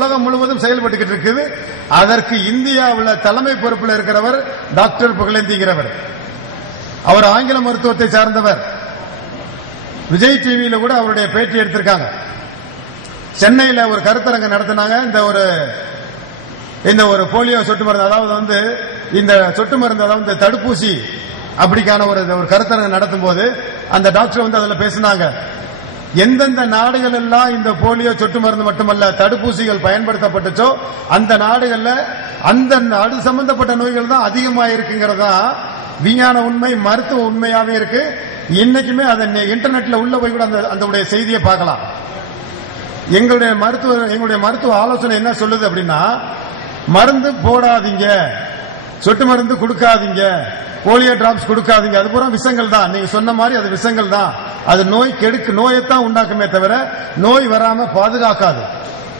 உலகம் முழுவதும் செயல்பட்டு இருக்குது. அதற்கு இந்தியாவில் தலைமை பொறுப்பில் இருக்கிறவர் டாக்டர் புகழேந்திங்கிறவர். அவர் ஆங்கில மருத்துவத்தை சார்ந்தவர். விஜய் டிவியில கூட அவருடைய பேட்டி எடுத்திருக்காங்க. சென்னையில ஒரு கருத்தரங்கு நடத்தினாங்க. இந்த ஒரு போலியோ சொட்டு மருந்து, அதாவது இந்த சொட்டு மருந்து, அதாவது தடுப்பூசி அப்படிக்கான ஒரு கருத்தரங்கு நடத்தும் போது அந்த டாக்டர் அதுல பேசினாங்க. எந்தெந்த நாடுகள் எல்லாம் இந்த போலியோ சொட்டு மருந்து மட்டுமல்ல தடுப்பூசிகள் பயன்படுத்தப்பட்டுச்சோ அந்த நாடுகள்ல அந்த நாடு சம்பந்தப்பட்ட நோய்கள் தான் அதிகமாயிருக்குங்கிறதா விஞ்ஞான உண்மை, மருத்துவ உண்மையாவே இருக்கு. இன்னைக்குமே அதை இன்டர்நெட்ல உள்ள போய் கூட அந்த செய்தியை பார்க்கலாம். எங்களுடைய மருத்துவ ஆலோசனை என்ன சொல்லுது அப்படின்னா, மருந்து போடாதீங்க, சொட்டு மருந்து கொடுக்காதீங்க, போலியோ டிராப்ஸ் கொடுக்காதீங்க, அது பூரா விஷங்கள் தான். நீங்க சொன்ன மாதிரி அது விஷங்கள் தான். அது நோயைத்தான் உண்டாக்குமே தவிர நோய் வராம பாதுகாக்காது.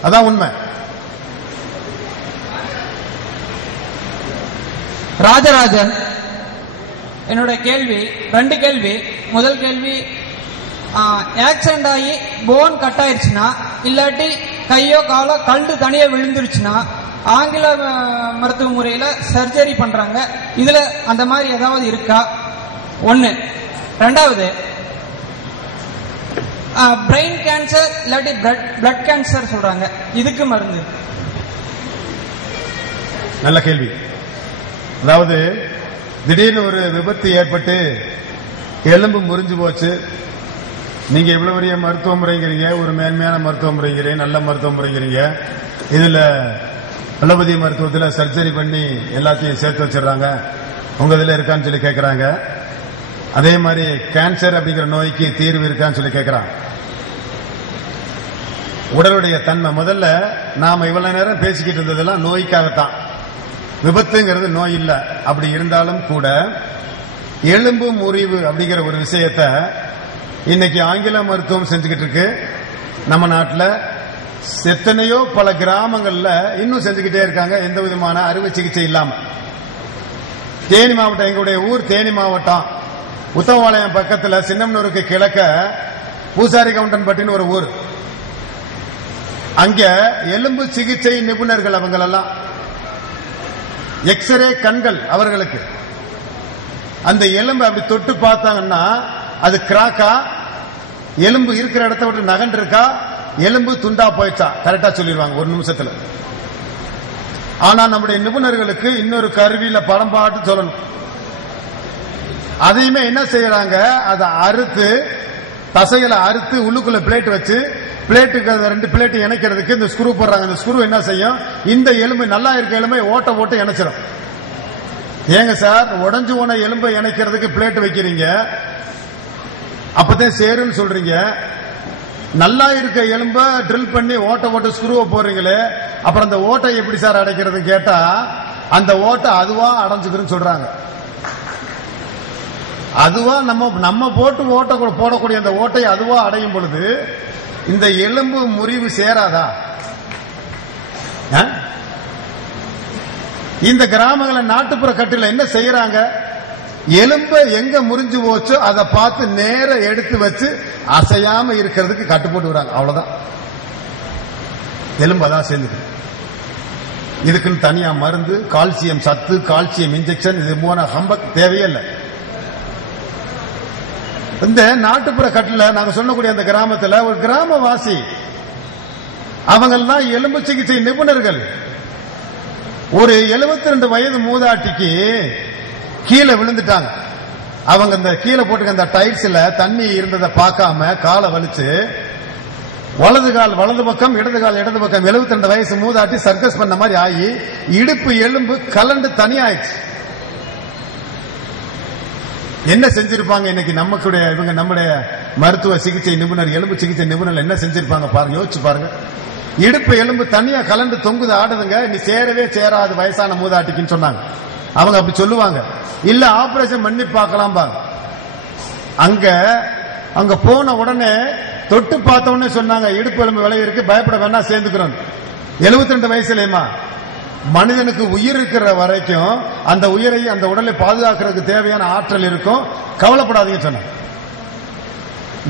அதான் உண்மை. ராஜராஜன், என்னோட கேள்வி 2 கேள்வி. முதல் கேள்வி, ஆக்சிடென்ட் ஆகி போன் கட் ஆயிடுச்சுன்னா இல்லாட்டி கையோ காலோ கல்டு தனியா விழுந்துருச்சுன்னா ஆங்கில மருத்துவ முறையில சர்ஜரி பண்றாங்க. இதுல அந்த மாதிரி ஏதாவது இருக்கா? 1. 2வது, பிரெயின் கேன்சர் இல்லாட்டி பிளட் கேன்சர் சொல்றாங்க, இதுக்கு மருந்து? நல்ல கேள்வி. அதாவது திடீர்னு ஒரு விபத்து ஏற்பட்டு எலும்பு முறிஞ்சு போச்சு. நீங்க இவ்வளவு பெரிய மருத்துவ முறைங்கிறீங்க, ஒரு மேன்மையான மருத்துவ முறைங்கிறீங்க, நல்ல மருத்துவ முறைங்கிறீங்க. இதுல அலோபதி மருத்துவத்தில் சர்ஜரி பண்ணி எல்லாத்தையும் சேர்த்து வச்சிடறாங்க. உங்க இதுல இருக்கான்னு சொல்லி கேட்கறாங்க. அதே மாதிரி கேன்சர் அப்படிங்கிற நோய்க்கு தீர்வு இருக்கான்னு சொல்லி கேட்கறாங்க. உடலுடைய தன்மை, முதல்ல நாம இவ்வளவு நேரம் பேசிக்கிட்டு இருந்ததெல்லாம் நோய்க்காகத்தான். விபத்துங்கிறது நோய் இல்ல. அப்படி இருந்தாலும் கூட எலும்பு முறிவு அப்படிங்கிற ஒரு விஷயத்த இன்னைக்கு ஆங்கில மருத்துவம் செஞ்சுக்கிட்டு இருக்கு. நம்ம நாட்டில் எத்தனையோ பல கிராமங்கள்ல இன்னும் செஞ்சுக்கிட்டே இருக்காங்க, எந்த விதமான அறுவை சிகிச்சை இல்லாம. தேனி மாவட்டம், எங்களுடைய ஊர் தேனி மாவட்டம், உத்தமபாளையம் பக்கத்தில் சின்னம்னூருக்கு கிழக்க பூசாரி கவுண்டன்பட்டின்னு ஒரு ஊர். அங்க எலும்பு சிகிச்சை நிபுணர்கள் அவங்களெல்லாம், எக்ஸ்ரே கண்கள் அவர்களுக்கு. அந்த எலும்பு அப்படி தொட்டு பார்த்தாங்கன்னா அது கிராக்கா, எலும்பு இருக்கிற இடத்த விட்டு நகண்டு இருக்கா, எலும்பு துண்டா போயிடுச்சா கரெக்டா சொல்லிடுவாங்க 1 நிமிஷத்துல. ஆனா நம்முடைய நிபுணர்களுக்கு இன்னொரு கருவியில படம் பாட்டு சொல்லணும். அதையுமே என்ன செய்யறாங்க, அதை அறுத்து தசைகளை அறுத்து உள்ளுக்குள்ள பிளேட் வச்சு, பிளேட்டுக்கு 2 பிளேட் இணைக்கிறதுக்கு இந்த ஸ்க்ரூ போடுறாங்க. இந்த ஸ்க்ரூ என்ன செய்யும், இந்த எலும்பு நல்லா இருக்க எலும்பை ஓட்ட போட்டு இணைச்சிடும். ஏங்க சார், உடஞ்சு போன எலும்பை இணைக்கிறதுக்கு பிளேட் வைக்கிறீங்க, அப்பதான் சேருன்னு சொல்றீங்க. நல்லா இருக்க எலும்ப ட்ரில் பண்ணி ஓட்ட போட்டு ஸ்க்ரூவை போடுறீங்களே, அப்புறம் அந்த ஓட்டை எப்படி சார் அடைக்கிறது கேட்டா அந்த ஓட்டை அதுவா அடைஞ்சுக்கிறன்னு சொல்றாங்க. அதுவா நம்ம போட்டு ஓட்ட போடக்கூடிய அந்த ஓட்டை அதுவா அடையும் பொழுது இந்த எலும்பு முறிவு சேராதா? இந்த கிராமங்களில் நாட்டுப்புற கட்டில என்ன செய்யறாங்க, எலும்பு எங்க முறிஞ்சு போச்சோ அதை பார்த்து நேர எடுத்து வச்சு அசையாம இருக்கிறதுக்கு கட்டு போட்டு வராங்க. அவ்வளவுதான், எலும்பு அதான் சேர்ந்து. இதுக்குன்னு தனியா மருந்து, கால்சியம் சத்து, கால்சியம் இன்ஜெக்ஷன், இது போன ஹம்பக் தேவையே இல்லை. இந்த நாட்டுப்புற கட்டில நாங்க சொல்லக்கூடிய அந்த கிராமத்தில் ஒரு கிராமவாசி, அவங்கெல்லாம் எலும்பு சிகிச்சை நிபுணர்கள். ஒரு 72 வயது மூதாட்டிக்கு கீழே விழுந்துட்டாங்க. அவங்க இந்த கீழே போட்டுக்க அந்த டைல்ஸ்ல தண்ணி இருந்ததை பார்க்காம காலை வலிச்சு வலது கால் வலது பக்கம், இடது கால் இடது பக்கம், 72 வயசு மூதாட்டி சர்க்கஸ் பண்ண மாதிரி ஆகி இடுப்பு எலும்பு கலண்டு தனியாயிடுச்சு. என்ன செஞ்சிருப்பாங்க இன்னைக்கு நம்முடைய மருத்துவ சிகிச்சை நிபுணர், எலும்பு சிகிச்சை நிபுணர் என்ன செஞ்சிருப்பாங்க பாருங்க, யோசிச்சு பாருங்க. இடுப்பு எலும்பு தனியா கலண்டு தொங்குது, ஆடுதுங்க. நீ சேரவே சேராது வயசான மூதாட்டிக்குன்னு சொன்னாங்க. அவங்க அப்படி சொல்லுவாங்க. இல்ல ஆபரேஷன் பண்ணி பார்க்கலாம் பாங்க. அங்க போன உடனே தொட்டு பார்த்த உடனே சொன்னாங்க, இடுப்பு எலும்பு விலை இருக்கு, பயப்பட வேணா, சேர்ந்துக்கிறோம். 72 வயசுலயுமா? மனிதனுக்கு உயிர் இருக்கிற வரைக்கும் அந்த உயிரை, அந்த உடலை பாதுகாக்கிறதுக்கு தேவையான ஆற்றல் இருக்கும், கவலைப்படாதீங்க சொன்னாங்க.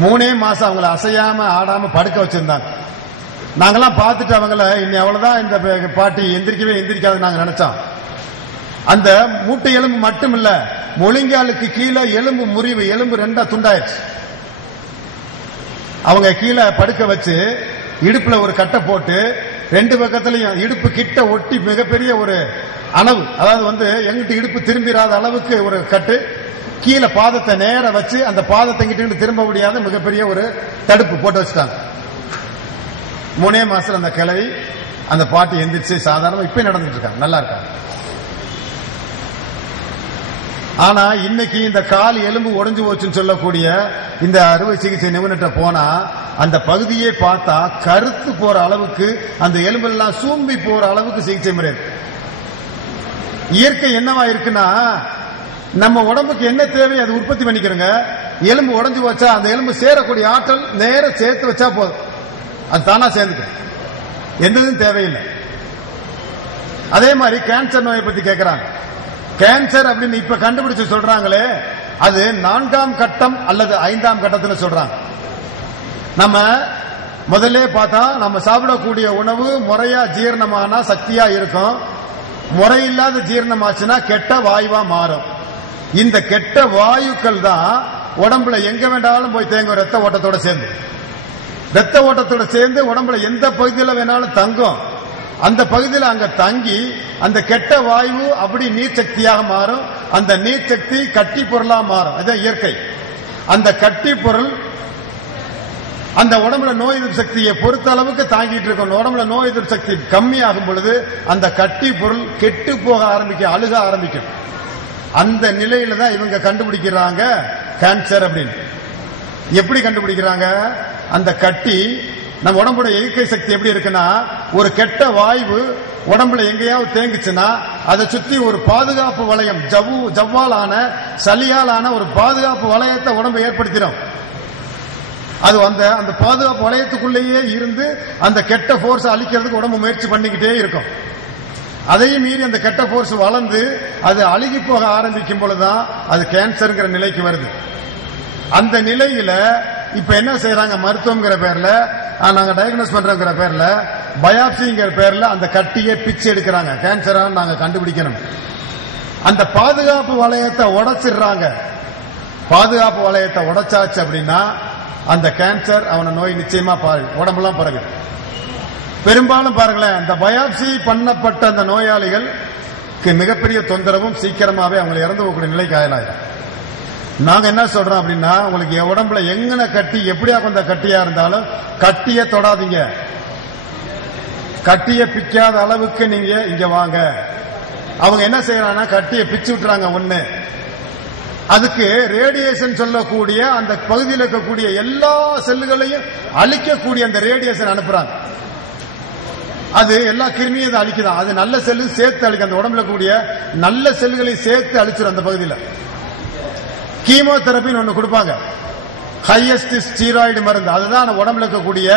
3 மாசம் அவங்களை அசையாம ஆடாம படுக்க வச்சிருந்தாங்க. நாங்கெல்லாம் பார்த்துட்டு அவங்கள இன்னி அவ்வளவுதான் இந்த பாட்டி எந்திரிக்காது நாங்க நினைச்சோம். அந்த மூட்டை எலும்பு மட்டும் இல்ல, முழங்காலுக்கு கீழே எலும்பு முறிவு, எலும்பு ரெண்டா துண்டாயிடுச்சு. அவங்க கீழே படுக்க வச்சு இடுப்புல ஒரு கட்டை போட்டு ரெண்டு பக்கத்திலையும் இடுப்பு கிட்ட ஒட்டி மிகப்பெரிய ஒரு அளவு, அதாவது எங்கிட்ட இடுப்பு திரும்பிடாத அளவுக்கு ஒரு கட்டு, கீழே பாதத்தை நேர வச்சு அந்த பாதத்தை கிட்ட திரும்ப முடியாத மிகப்பெரிய ஒரு தடுப்பு போட்டு வச்சுட்டாங்க. 3 மாசத்துல அந்த கிளவி அந்த பாட்டி எந்திரிச்சு சாதாரண இப்ப நடந்துட்டு இருக்காங்க, நல்லா இருக்காங்க. ஆனா இன்னைக்கு இந்த கால் எலும்பு உடைஞ்சு போச்சுன்னு சொல்லக்கூடிய இந்த அறுவை சிகிச்சை நிபுணர்கிட்ட போனா அந்த பகுதியே பார்த்தா கருத்து போற அளவுக்கு, அந்த எலும்பு எல்லாம் சூம்பி போற அளவுக்கு சிகிச்சை முறை. இயற்கை என்னவா இருக்குன்னா, நம்ம உடம்புக்கு என்ன தேவை அது உற்பத்தி பண்ணிக்கிறோங்க. எலும்பு உடைஞ்சு வச்சா அந்த எலும்பு சேரக்கூடிய ஆற்றல் நேர சேர்த்து வச்சா போதும், அது தானா சேர்ந்துக்கு, எந்ததும் தேவையில்லை. அதே மாதிரி கேன்சர் நோயை பத்தி கேட்கிறாங்க. கேன்சர் அப்படின்னு இப்ப கண்டுபிடிச்சு சொல்றாங்களே, அது 4ஆம் கட்டம் அல்லது 5ஆம் கட்டத்தில் சொல்றாங்க. நம்ம முதல்ல பார்த்தா நம்ம சாப்பிடக்கூடிய உணவு முறையா ஜீரணமானா சக்தியா இருக்கும், முறையில்லாத ஜீரணமாச்சுன்னா கெட்ட வாயுவா மாறும். இந்த கெட்ட வாயுக்கள் தான் உடம்புல எங்க வேண்டாலும் போய் தேங்கும், ரத்த ஓட்டத்தோட சேர்ந்து. ரத்த ஓட்டத்தோட சேர்ந்து உடம்புல எந்த பகுதியில் வேணாலும் தங்கும். அந்த பகுதியில் அங்க தங்கி அந்த கெட்ட வாயு அப்படி நீர் சக்தியாக மாறும். அந்த நீர் சக்தி கட்டி பொருளா மாறும். அதுதான் இயற்கை. அந்த கட்டி பொருள் அந்த உடம்புல நோய் எதிர்ப்பு சக்தியை பொறுத்த அளவுக்கு தாங்கிட்டு இருக்கும். உடம்புல நோய் எதிர்ப்பு சக்தி கம்மியாகும் பொழுது அந்த கட்டி பொருள் கெட்டு போக ஆரம்பிக்கும், அழுக ஆரம்பிக்கும். அந்த நிலையில தான் இவங்க கண்டுபிடிக்கிறாங்க கேன்சர் அப்படின்னு. எப்படி கண்டுபிடிக்கிறாங்க? அந்த கட்டி நம்ம உடம்புட எதிர்க்கை சக்தி எப்படி இருக்குன்னா, ஒரு கெட்ட வாயு உடம்புல எங்கேயாவது தேங்குச்சுன்னா அதை சுத்தி ஒரு பாதுகாப்பு வளையம், ஜவ்வாலான சளியாலான ஒரு பாதுகாப்பு வளையத்தை உடம்பு ஏற்படுத்திடும். அது அந்த பாதுகாப்பு வளையத்துக்குள்ளேயே இருந்து அந்த கெட்ட போர்ஸ் அழிக்கிறதுக்கு உடம்பு முயற்சி பண்ணிக்கிட்டே இருக்கும். அதையும் மீறி அந்த கெட்ட போர்ஸ் வளர்ந்து அது அழுகி போக ஆரம்பிக்கும் பொழுதுதான் அது கேன்சர்ங்கிற நிலைக்கு வருது. அந்த நிலையில இப்ப என்ன செய்யறாங்க, மருத்துவங்கிற பேர்ல, நாங்க டயக்னோஸ் பண்றோங்கிற பேர்ல, பயாப்சிங்கிற பேர்ல அந்த கட்டியை பிச்சு எடுக்கிறாங்க. கேன்சரா நாங்க கண்டுபிடிக்கணும். அந்த பாதுகாப்பு வளையத்தை உடைச்சிடுறாங்க. பாதுகாப்பு வளையத்தை உடைச்சாச்சு அப்படின்னா அந்த கேன்சர் அவன நோய் நிச்சயமா உடம்புலாம் பரவு. பெரும்பாலும் பாருங்களேன், அந்த பயாப்சி பண்ணப்பட்ட அந்த நோயாளிகளுக்கு மிகப்பெரிய தொந்தரவும் சீக்கிரமாவே அவங்க இறந்து போகக்கூடிய நிலைக்கு ஆயிடும். நாங்க என்ன சொல்றோம் அப்படின்னா, உங்களுக்கு உடம்புல எங்கன கட்டி எப்படியா கொஞ்சம் கட்டியா இருந்தாலும் கட்டிய தொடாதீங்க. கட்டிய பிக்காத அளவுக்கு நீங்க இங்க வாங்க. அவங்க என்ன செய்யறாங்கன்னா கட்டிய பிச்சு விட்டுறாங்க. ஒண்ணு, அதுக்கு ரேடியேஷன் சொல்லக்கூடிய அந்த பகுதியில் இருக்கக்கூடிய எல்லா செல்லுகளையும் அழிக்கக்கூடிய அந்த ரேடியேஷன் அனுப்புறாங்க. அது எல்லா கிருமியும் அதை அழிக்குதான். அது நல்ல செல்லு சேர்த்து அழிக்க, அந்த உடம்புல கூடிய நல்ல செல்லுகளை சேர்த்து அழிச்சிடும். அந்த பகுதியில் கீமோதெரபின்னு ஒண்ணு கொடுப்பாங்க, ஹையஸ்ட் ஸ்டீராய்டு மருந்து. அதுதான் உடம்புல இருக்கக்கூடிய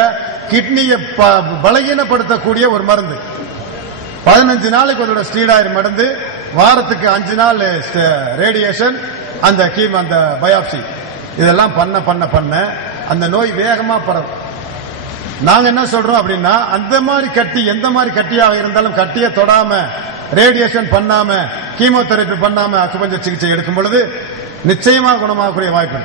கிட்னியை பலகீனப்படுத்தக்கூடிய ஒரு மருந்து. 15 நாளைக்கு ஒரு ஸ்டீராய்டு மருந்து, வாரத்துக்கு 5 நாள் ரேடியேஷன், அந்த கீமோ, அந்த பயாப்சி, இதெல்லாம் பண்ண அந்த நோய் வேகமா பரவும். நாங்க என்ன சொல்றோம் அப்படின்னா, அந்த மாதிரி கட்டி எந்த மாதிரி கட்டியாக இருந்தாலும் கட்டியை தொடாம, ரேடியேஷன் பண்ணாம, கீமோதெரபி பண்ணாம அக்குபஞ்சர் சிகிச்சை எடுக்கும் பொழுது நிச்சயமா குணமாகக்கூடிய வாய்ப்பு.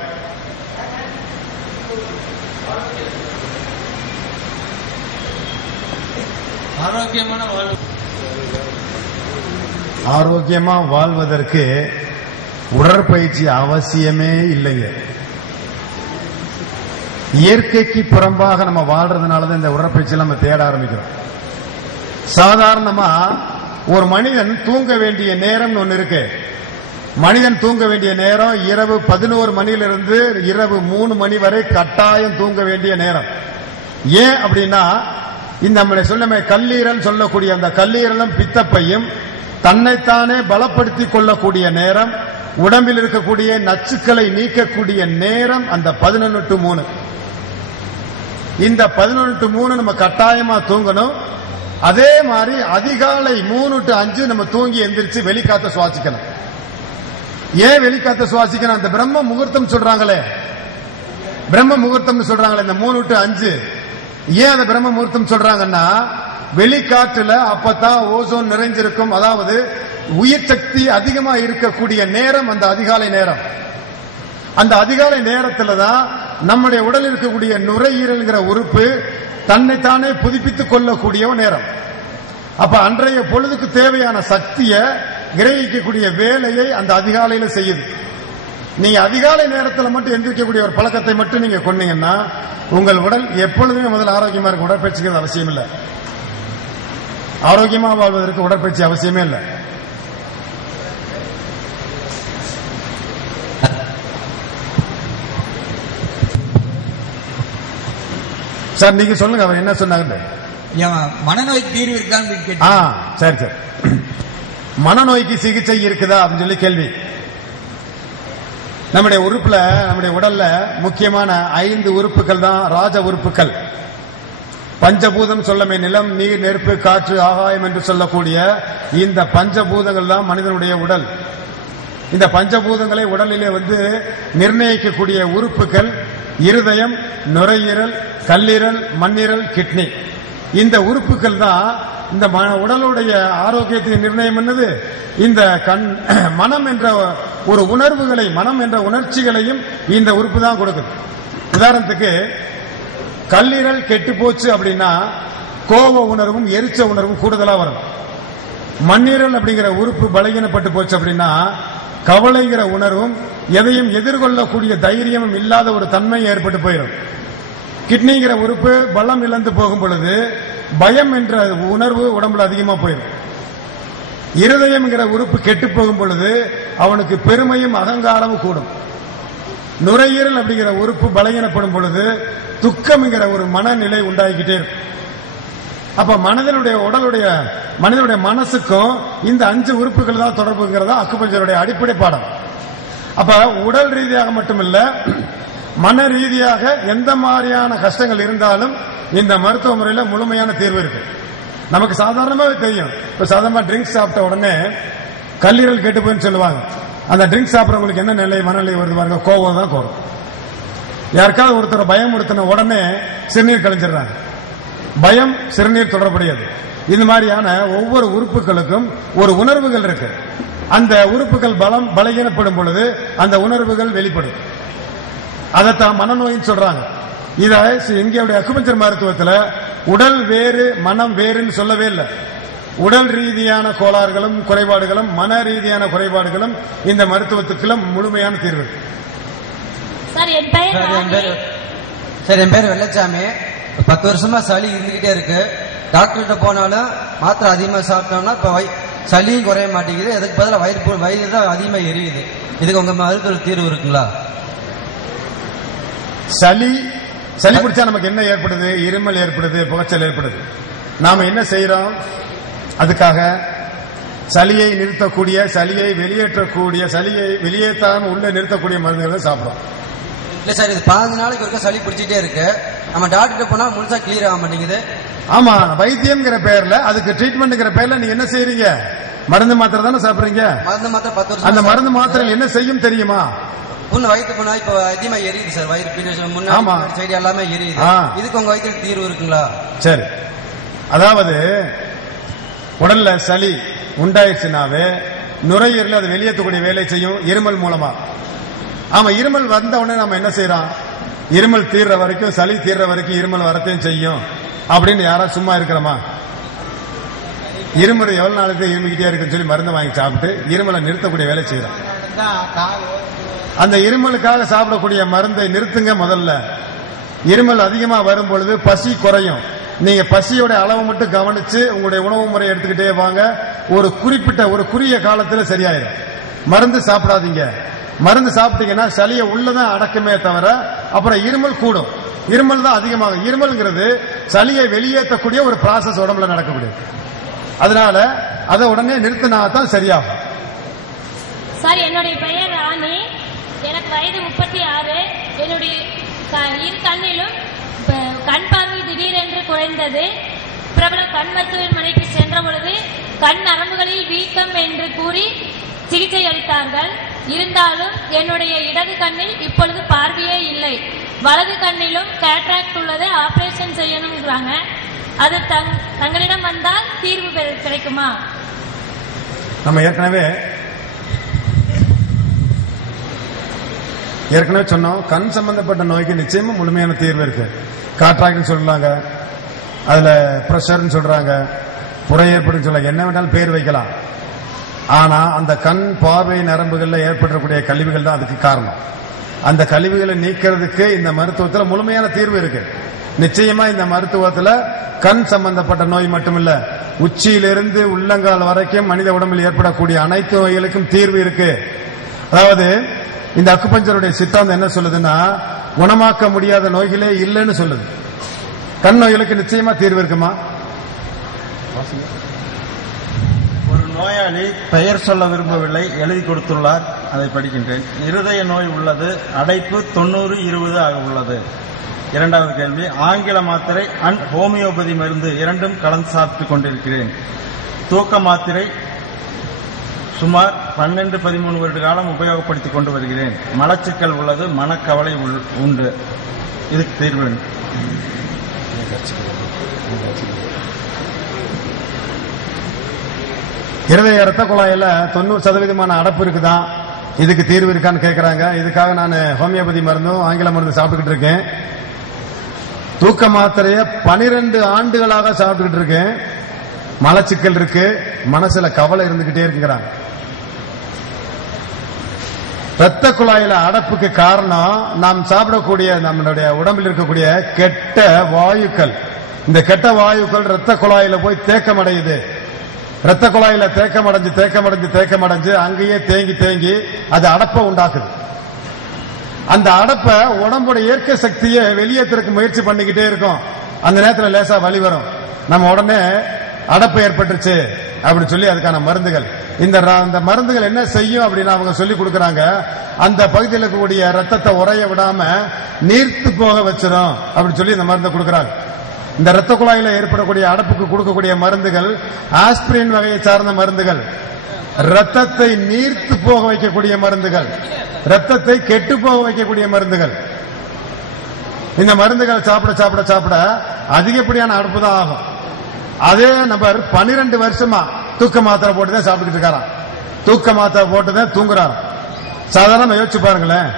ஆரோக்கியமா வாழ்வதற்கு உடற்பயிற்சி அவசியமே இல்லைங்க. இயற்கைக்கு புறம்பாக நம்ம வாழ்றதுனாலதான் இந்த உடற்பயிற்சி நம்ம தேட ஆரம்பிக்கிறோம். சாதாரணமா ஒரு மனிதன் தூங்க வேண்டிய நேரம் ஒன்னு இருக்கு. மனிதன் தூங்க வேண்டிய நேரம் இரவு 11 மணியிலிருந்து இரவு 3 மணி வரை கட்டாயம் தூங்க வேண்டிய நேரம். ஏன் அப்படின்னா, இந்த நம்ம சொன்ன கல்லீரல் சொல்லக்கூடிய அந்த கல்லீரலும் பித்தப்பையும் தன்னைத்தானே பலப்படுத்திக் கொள்ளக்கூடிய நேரம், உடம்பில் இருக்கக்கூடிய நச்சுக்களை நீக்கக்கூடிய நேரம் அந்த 11 to 3. இந்த 11 to 3 நம்ம கட்டாயமா தூங்கணும். அதே மாதிரி அதிகாலை 3 to 5 நம்ம தூங்கி எந்திரிச்சு வெளிக்காத்த சுவாசிக்கணும். ஏன் வெளிக்காத்த சுவாசிக்கணும்? அந்த பிரம்ம முகூர்த்தம் சொல்றாங்களே, பிரம்ம முகூர்த்தம் சொல்றாங்களே, இந்த 3 to 5 ஏன் அதை பிரம்ம முகூர்த்தம் சொல்றாங்கன்னா, வெளிக்காற்றுல அப்பதான் ஓசோன் நிறைஞ்சிருக்கும். அதாவது உயிர் சக்தி அதிகமா இருக்கக்கூடிய நேரம் அந்த அதிகாலை நேரம். அந்த அதிகாலை நேரத்துல தான் நம்முடைய உடலில் இருக்கக்கூடிய நுரையீரல்ங்கிற உறுப்பு தன்னைத்தானே புதுப்பித்துக் கொள்ளக்கூடிய நேரம். அப்ப அன்றைய பொழுதுக்கு தேவையான சக்தியை கிரகிக்கக்கூடிய வேலையை அந்த அதிகாலையில செய்யுது. நீங்க அதிகாலை நேரத்தில் மட்டும் எந்திரிக்கக்கூடிய ஒரு பழக்கத்தை மட்டும் நீங்க கொண்டீங்கன்னா உங்கள் உடல் எப்பொழுதுமே முதல்ல ஆரோக்கியமா இருக்கும். உடற்பயிற்சிக்கு அவசியம் இல்லை. ஆரோக்கியமா வாழ்வதற்கு உடற்பயிற்சி அவசியமே இல்லை. சார் நீங்க சொல்லுங்க, அவர் என்ன சொன்னாங்க? மனநோய்க்கு தீர்வு இருக்கான்னு கேட்டு. சரி சரி, மனநோய்க்கு சிகிச்சை இருக்குதா அப்படின்னு சொல்லி கேள்வி. நம்முடைய உறுப்புல, நம்முடைய உடல்ல முக்கியமான 5 உறுப்புகள் தான் ராஜ உறுப்புகள். பஞ்சபூதம் சொல்லமே, நிலம், நீர், நெருப்பு, காற்று, ஆகாயம் என்று சொல்லக்கூடிய இந்த பஞ்சபூதங்கள் தான் மனிதனுடைய உடல். இந்த பஞ்சபூதங்களை உடலிலே நிர்ணயிக்கக்கூடிய உறுப்புகள் இருதயம், நுரையீரல், கல்லீரல், மண்ணீரல், கிட்னி. இந்த உறுப்புகள் தான் இந்த உடலுடைய ஆரோக்கியத்தை நிர்ணயம் என்னது. இந்த மனம் என்ற ஒரு உணர்வுகளை, மனம் என்ற உணர்ச்சிகளையும் இந்த உறுப்பு தான் கொடுக்குது. உதாரணத்துக்கு கல்லீரல் கெட்டு போச்சு அப்படின்னா கோப உணர்வும் எரிச்ச உணர்வும் கூடுதலா வரும். மண்ணீரல் அப்படிங்கிற உறுப்பு பலகீனப்பட்டு போச்சு அப்படின்னா கவலைங்கிற உணர்வும் எதையும் எதிர்கொள்ளக்கூடிய தைரியமும் இல்லாத ஒரு தன்மை ஏற்பட்டு போயிடும். கிட்னிங்கிற உறுப்பு பலம் இழந்து போகும் பொழுது பயம் என்ற உணர்வு உடம்புல அதிகமா போயிடும். இருதயம்ங்கிற உறுப்பு கெட்டு போகும் பொழுது அவனுக்கு பெருமையும் அகங்காரமும் கூடும். நுரையீரல் அப்படிங்கிற உறுப்பு பலகீனப்படும் பொழுது துக்கம்ங்கிற ஒரு மனநிலை உண்டாகிக்கிட்டே இருக்கும். அப்ப மனிதனுடைய மனசுக்கும் இந்த 5 உறுப்புகள் தான் தொடர்புங்கிறதா அக்குபஞ்சருடைய அடிப்படை பாடம். அப்ப உடல் ரீதியாக மட்டுமில்ல, மன ரீதியாக எந்த மாதிரியான கஷ்டங்கள் இருந்தாலும் இந்த மருத்துவ முறையில முழுமையான தீர்வு இருக்கு. நமக்கு சாதாரணமாவே தெரியும். இப்ப சாதாரணமா ட்ரிங்க்ஸ் சாப்பிட்ட உடனே கல்லீரல் கெட்டு போயின்னு சொல்லுவாங்க. அந்த ட்ரிங்க்ஸ் சாப்பிட்றவங்களுக்கு என்ன நிலை, மனநிலை வருது பாருங்க, கோபம் தான் கோரும். யாருக்காவது ஒருத்தர் பயமுறுத்தின உடனே சிறுநீர் கழிஞ்சிடறாங்க. பயம் சிறுநீர் தொடர்புடையது. இந்த மாதிரியான ஒவ்வொரு உறுப்புகளுக்கும் ஒரு உணர்வுகள் இருக்கு. அந்த உறுப்புகள் பலகீனப்படும் பொழுது அந்த உணர்வுகள் வெளிப்படும். அதைத்தான் மனநோயின்னு சொல்றாங்க. இத எங்களுடைய அக்குபஞ்சர் மருத்துவத்தில் உடல் வேறு மனம் வேறுன்னு சொல்லவே இல்லை. உடல் ரீதியான கோளாறுகளும் குறைபாடுகளும் மன ரீதியான குறைபாடுகளும் இந்த மருத்துவத்துக்குள்ள முழுமையான தீர்வு. சார் என் பேர் வெள்ளச்சாமி. 10 வருஷமா சளி இருந்துகிட்டே இருக்கு. டாக்டர்கிட்ட போனாலும் மாத்திரை அதிகமா சாப்பிட்டோம்னா இப்ப சளியும் குறைய மாட்டேங்குது. அதுக்கு பதிலாக வயிறு தான் அதிகமா எரியுது. இதுக்கு உங்க மருத்துவ தீர்வு இருக்குங்களா? சளி பிடிச்சா நமக்கு என்ன ஏற்படுது? இருமல் ஏற்படுது, புகைச்சல் ஏற்படுது. நாம என்ன செய்யறோம்? அதுக்காக சளியை நிறுத்தக்கூடிய, சளியை வெளியேற்றக்கூடிய, சளியை வெளியேற்றாம உள்ள நிறுத்தக்கூடிய மருந்துகளை சாப்பிடும். இல்ல சார், இது 15 நாளைக்கு ஒருக்கா சளி பிடிச்சிட்டே இருக்கு. நம்ம டாக்டர் போனா முழுசா கிளியர் ஆக மாட்டேங்குது. ஆமா, வைத்தியம்ங்கிற பேர்ல, அதுக்கு ட்ரீட்மெண்ட்ங்கிற பேர்ல நீங்க என்ன செய்றீங்க? மருந்து மாத்திரை தானே சாப்பிடுறீங்க. மருந்து மாத்திரை 10 வருஷம். அந்த மருந்து மாத்திரை என்ன செய்யும் தெரியுமா? வயிற்று போனா இப்ப அதிகமா எரியுது சார். வயிறு முன்னாடி சைடு எல்லாமே எரியுது. இதுக்கு உங்க வயிற்றுல தீர்வு இருக்குங்களா? சரி, அதாவது உடல்ல சளி உண்டாயிடுச்சுனாவே நுரையீரல் அது வெளியேற்றக்கூடிய வேலை செய்யும் இருமல் மூலமா. ஆமா, இருமல் வந்த உடனே நம்ம என்ன செய்யறோம்? இருமல் தீர்ற வரைக்கும், சளி தீர்ற வரைக்கும் இருமல் வரத்தையும் செய்யும் அப்படின்னு யாராவது சும்மா இருக்கிறோமா? இருமல் எவ்வளவு நாளுக்கு இருமிக்கிட்டே இருக்குன்னு சொல்லி மருந்து வாங்கி சாப்பிட்டு இருமலை நிறுத்தக்கூடிய வேலை செய்யறோம். அந்த இருமலுக்காக சாப்பிடக்கூடிய மருந்தை நிறுத்துங்க முதல்ல. இருமல் அதிகமா வரும் பொழுது பசி குறையும். நீங்க பசியோட அளவு மட்டும் கவனிச்சு உங்களுடைய உணவு முறை எடுத்துக்கிட்டே வாங்க. ஒரு குறிப்பிட்ட ஒரு குறுகிய காலத்துல சரியாயிடும். மருந்து சாப்பிடாதீங்க. மருந்து சாப்பிட்டீங்கன்னா சளியை உள்ளதான் அடக்குமே தவிர அப்புறம் இருமல் கூடும். இருமல் தான் அதிகமாகும். இருமல்ங்கிறது சளியை வெளியேற்றக்கூடிய ஒரு ப்ராசஸ் உடம்புல நடக்கக்கூடியது. அதனால அதை உடனே நிறுத்தினா தான் சரியாகும். சார், என்னுடைய பெயர் ராணி. எனக்கு வயது 36. என்னுடைய இரு கண்ணிலும் கண் பார்வை திடீரென்று குறைந்தது. பிரபல கண் மருத்துவமனைக்கு சென்ற பொழுது கண் நரம்புகளில் வீக்கம் என்று கூறி சிகிச்சை அளித்தார்கள். இருந்தாலும் என்னுடைய இடது கண்ணில் இப்பொழுது பார்வையே இல்லை. வலது கண்ணிலும் கேட்ராக்ட் உள்ளது, ஆபரேஷன் செய்யணுங்கிறாங்க. அது தங்களிடம் வந்தால் தீர்வு கிடைக்குமா? நம்ம ஏற்கனவே சொன்னோம், கண் சம்பந்தப்பட்ட நோய்க்கு நிச்சயமா முழுமையான தீர்வு இருக்கு. காட்ராக்ட் சொல்றாங்க, அதுல பிரஷர்னு சொல்றாங்க, புற ஏற்படும் சொல்றாங்க, என்ன வேணாலும் பேர் வைக்கலாம். ஆனா அந்த கண் பார்வை நரம்புகள்ல ஏற்படக்கூடிய கழிவுகள் தான் அதுக்கு காரணம். அந்த கழிவுகளை நீக்கிறதுக்கு இந்த மருத்துவத்துல முழுமையான தீர்வு இருக்கு. நிச்சயமா இந்த மருத்துவத்துல கண் சம்பந்தப்பட்ட நோய் மட்டுமில்ல, உச்சியிலிருந்து உள்ளங்கால் வரைக்கும் மனித உடம்பில் ஏற்படக்கூடிய அனைத்து நோய்களுக்கும் தீர்வு இருக்கு. அதாவது இந்த அக்குபஞ்சருடைய சித்தாந்தம் என்ன சொல்லுதுன்னா, குணமாக்க முடியாத நோய்களே இல்லைன்னு சொல்லுது. கண் நோய்களுக்கு நிச்சயமா தீர்வு இருக்குமா? ஒரு நோயாளி பெயர் சொல்ல விரும்பவில்லை, எழுதி கொடுத்துள்ளார், அதை படிக்கின்றேன். இருதய நோய் உள்ளது, அடைப்பு 90-20 ஆக உள்ளது. இரண்டாவது கேள்வி, ஆங்கில மாத்திரை அண்ட் ஹோமியோபதி மருந்து இரண்டும் கலந்து சாப்பிட்டுக் கொண்டிருக்கிறேன். தூக்க மாத்திரை சுமார் 12-13 வருட காலம் உபயோகப்படுத்திக் கொண்டு வருகிறேன். மலச்சிக்கல் உள்ளது, மனக்கவலை உண்டு. இதுக்கு தீர்வு வேண்டும். இருதய ரத்த குழாயில 90% அடப்பு இருக்குதான், இதுக்கு தீர்வு இருக்கான்னு கேட்கறாங்க. இதுக்காக நான் ஹோமியோபதி மருந்தும் ஆங்கில மருந்து சாப்பிட்டுக்கிட்டு இருக்கேன். தூக்க மாத்திரைய 12 ஆண்டுகளாக சாப்பிட்டுக்கிட்டு இருக்கேன். மலச்சிக்கல் இருக்கு, மனசுல கவலை இருந்துகிட்டே இருக்குங்கிறாங்க. ரத்த குழாயில அடப்புக்கு காரணம் நாம் சாப்பிடக்கூடிய நம்மளுடைய உடம்பில் இருக்கக்கூடிய கெட்ட வாயுக்கள். இந்த கெட்ட வாயுக்கள் ரத்த குழாயில போய் தேக்கமடையுது. ரத்த குழாயில தேக்கமடைஞ்சு அங்கேயே தேங்கி அது அடப்பை உண்டாக்குது. அந்த அடப்பை உடம்புடைய இயற்கை சக்தியை வெளியேற்றதுக்கு முயற்சி பண்ணிக்கிட்டே இருக்கும். அந்த நேரத்தில் லேசா வலி வரும். நம்ம உடனே அடப்பு ஏற்பட்டுருச்சு அப்படின்னு சொல்லி அதுக்கான மருந்துகள், இந்த மருந்துகள் என்ன செய்யும் அப்படின்னு அவங்க சொல்லி கொடுக்கறாங்க. அந்த பகுதியில் இருக்கக்கூடிய ரத்தத்தை உறைய விடாம நீர்த்து போக வச்சிடும் அப்படின்னு சொல்லி இந்த மருந்தை கொடுக்கறாங்க. இந்த ரத்த குழாயில ஏற்படக்கூடிய அடப்புக்கு கொடுக்கக்கூடிய மருந்துகள் ஆஸ்பிரின் வகையை சார்ந்த மருந்துகள், ரத்தத்தை நீர்த்து போக வைக்கக்கூடிய மருந்துகள், ரத்தத்தை கெட்டு போக வைக்கக்கூடிய மருந்துகள். இந்த மருந்துகள் சாப்பிட அதிகப்படியான அடப்பு தான் ஆகும். அதே நபர் 12 வருஷமா தூக்க மாத்திரை போட்டுதான் சாப்பிட்டுக்கிட்டு இருக்காராம். தூக்க மாத்திரை போட்டுதான் தூங்குறாரு. சாதாரண யோசிச்சு பாருங்களேன்,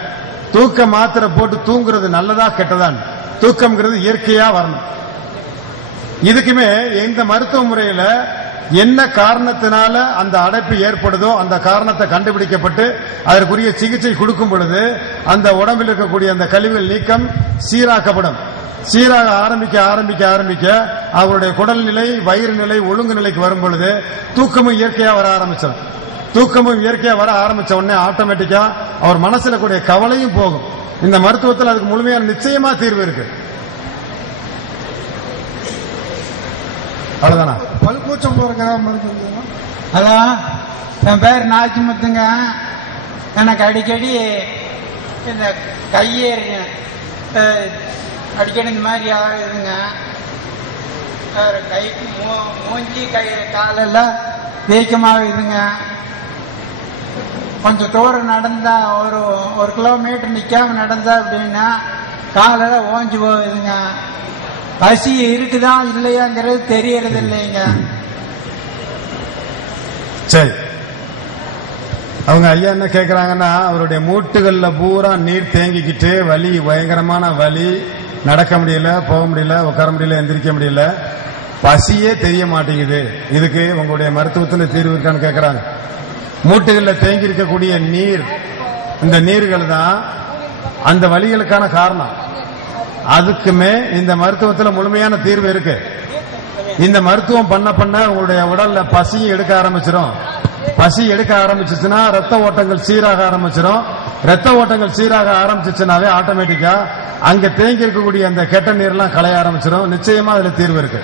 தூக்க மாத்திரை போட்டு தூங்குறது நல்லதா கெட்டதான்? தூக்கம்ங்கிறது இயற்கையா வரணும். இதுக்குமே இந்த மருத்துவ முறையில என்ன காரணத்தினால அந்த அடைப்பு ஏற்படுதோ அந்த காரணத்தை கண்டுபிடிக்கப்பட்டு அதற்குரிய சிகிச்சை கொடுக்கும் பொழுது அந்த உடம்பில் இருக்கக்கூடிய அந்த கழிவுகள் நீக்கம் சீராக்கப்படும். சீராக ஆரம்பிக்க அவருடைய குடல் நிலை, வயிறு நிலை, ஒழுங்கு நிலைக்கு வரும் பொழுது தூக்கமும் இயற்கையா வர ஆரம்பிச்சிடும். தூக்கமும் இயற்கையா வர ஆரம்பிச்ச உடனே ஆட்டோமேட்டிக்கா அவர் மனசுல கூடிய கவலையும் போகும். இந்த மருத்துவத்தில் அதுக்கு முழுமையான நிச்சயமா தீர்வு இருக்கு. அவ்வளவுதானா? பல்கூச்சம் போறதுக்காக மருந்து. ஹலோ, என் பேர் நாச்சிமுத்துங்க. எனக்கு அடிக்கடி இந்த கையேறிங்க, அடிக்கடி இந்த மாதிரி ஆகுதுங்க. கை மூஞ்சி கை காலெல்லாம் வீக்கமாகுதுங்க. கொஞ்சம் தூரம் நடந்தா ஒரு கிலோமீட்டர் நிக்காம நடந்தா அப்படின்னா காலெல்லாம் ஓஞ்சி போகுதுங்க. பசி இருக்குதா இல்லையாங்கிறது தெரியறது இல்லைங்க. சரி, அவங்க ஐயா என்ன கேக்குறாங்கன்னா, அவருடைய மூட்டுகள்ல பூரா நீர் தேங்கிக்கிட்டு வலி, பயங்கரமான வலி, நடக்க முடியல, போக முடியல, உட்கார முடியல, எந்திரிக்க முடியல, பசியே தெரிய மாட்டேங்குது. இதுக்கு உங்களுடைய மருத்துவத்தில் தீர்வு இருக்கான்னு கேக்குறாங்க. மூட்டுகள்ல தேங்கி இருக்கக்கூடிய நீர், இந்த நீர்கள் தான் அந்த வலிகளுக்கான காரணம். அதுக்குமே இந்த மருத்துவத்தில் முழுமையான தீர்வு இருக்கு. இந்த மருத்துவம் பண்ண உங்களுடைய உடல்ல பசியும் எடுக்க ஆரம்பிச்சிடும். பசி எடுக்க ஆரம்பிச்சுன்னா ரத்த ஓட்டங்கள் சீராக ஆரம்பிச்சிடும். ரத்த ஓட்டங்கள் சீராக ஆரம்பிச்சுனாவே ஆட்டோமேட்டிக்கா அங்க தேங்கி இருக்கக்கூடிய அந்த கெட்ட நீர்லாம் களைய ஆரம்பிச்சிடும். நிச்சயமா அதுல தீர்வு இருக்கு.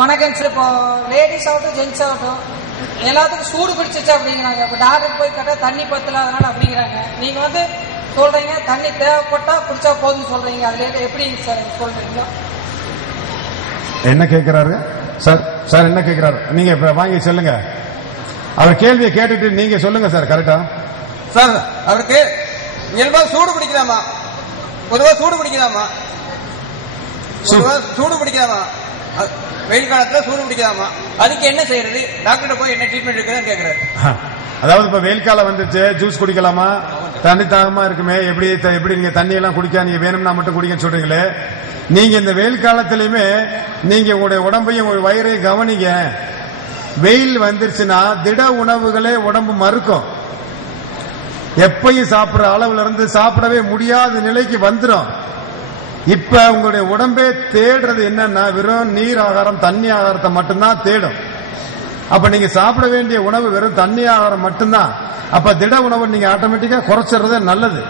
வணக்கம் சார். இப்போ லேடிஸ் ஆகட்டும் ஜென்ஸ் ஆகட்டும் எல்லாத்துக்கும் சூடு பிடிச்சிச்சு அப்படிங்கிறாங்க. இப்போ டாக்டர் போய் கேட்டா தண்ணி பத்தல அதனால அப்படிங்கிறாங்க. நீங்க சொல்றீங்க தண்ணி தேவைப்பட்டா குடிச்சா போதும் சொல்றீங்க. அதுல எப்படி சார் சொல்றீங்க? என்ன கேட்கிறாரு சார்? சார் என்ன கேட்கிறாரு? நீங்க வாங்கி சொல்லுங்க. அவர் கேள்வியை கேட்டுட்டு நீங்க சொல்லுங்க சார். கரெக்டா சார் அவருக்கு இயல்பா சூடு பிடிக்கலாமா? பொதுவா சூடு பிடிக்கலாமா? சூடு பிடிக்கலாமா? வெயில் காலத்துல சூடு பிடிக்கலாமா? அதுக்கு என்ன செய்யறது? டாக்டர் போய் என்ன ட்ரீட்மெண்ட் இருக்குன்னு கேக்குறாரு. அதாவது இப்ப வெயில் காலம் வந்துச்சு, ஜூஸ் குடிக்கலாமா? தண்ணி தாகமா இருக்குமே, எப்படி நீங்க தண்ணி எல்லாம் குடிக்க நீங்க வேணும்னா மட்டும் குடிக்கன்னு சொல்றீங்களே. நீங்க இந்த வெயில் காலத்திலயுமே நீங்க உங்களுடைய உடம்பையும் உங்க வயிறையும் கவனிங்க. வெயில் வந்துருச்சுன்னா திட உணவுகளே உடம்பு மறுக்கும். எப்பயும் சாப்பிடுற அளவுல இருந்து சாப்பிடவே முடியாத நிலைக்கு வந்துடும். இப்ப உங்களுடைய உடம்பே தேடுறது என்னன்னா வெறும் நீர் ஆகாரம், தண்ணி ஆகாரத்தை மட்டும்தான் தேடும். அப்ப நீங்க சாப்பிட வேண்டிய உணவு வெறும் தண்ணி ஆகாரம் மட்டும்தான். அப்ப திட உணவு நீங்க ஆட்டோமேட்டிக்கா குறைச்சிடுறது நல்லது.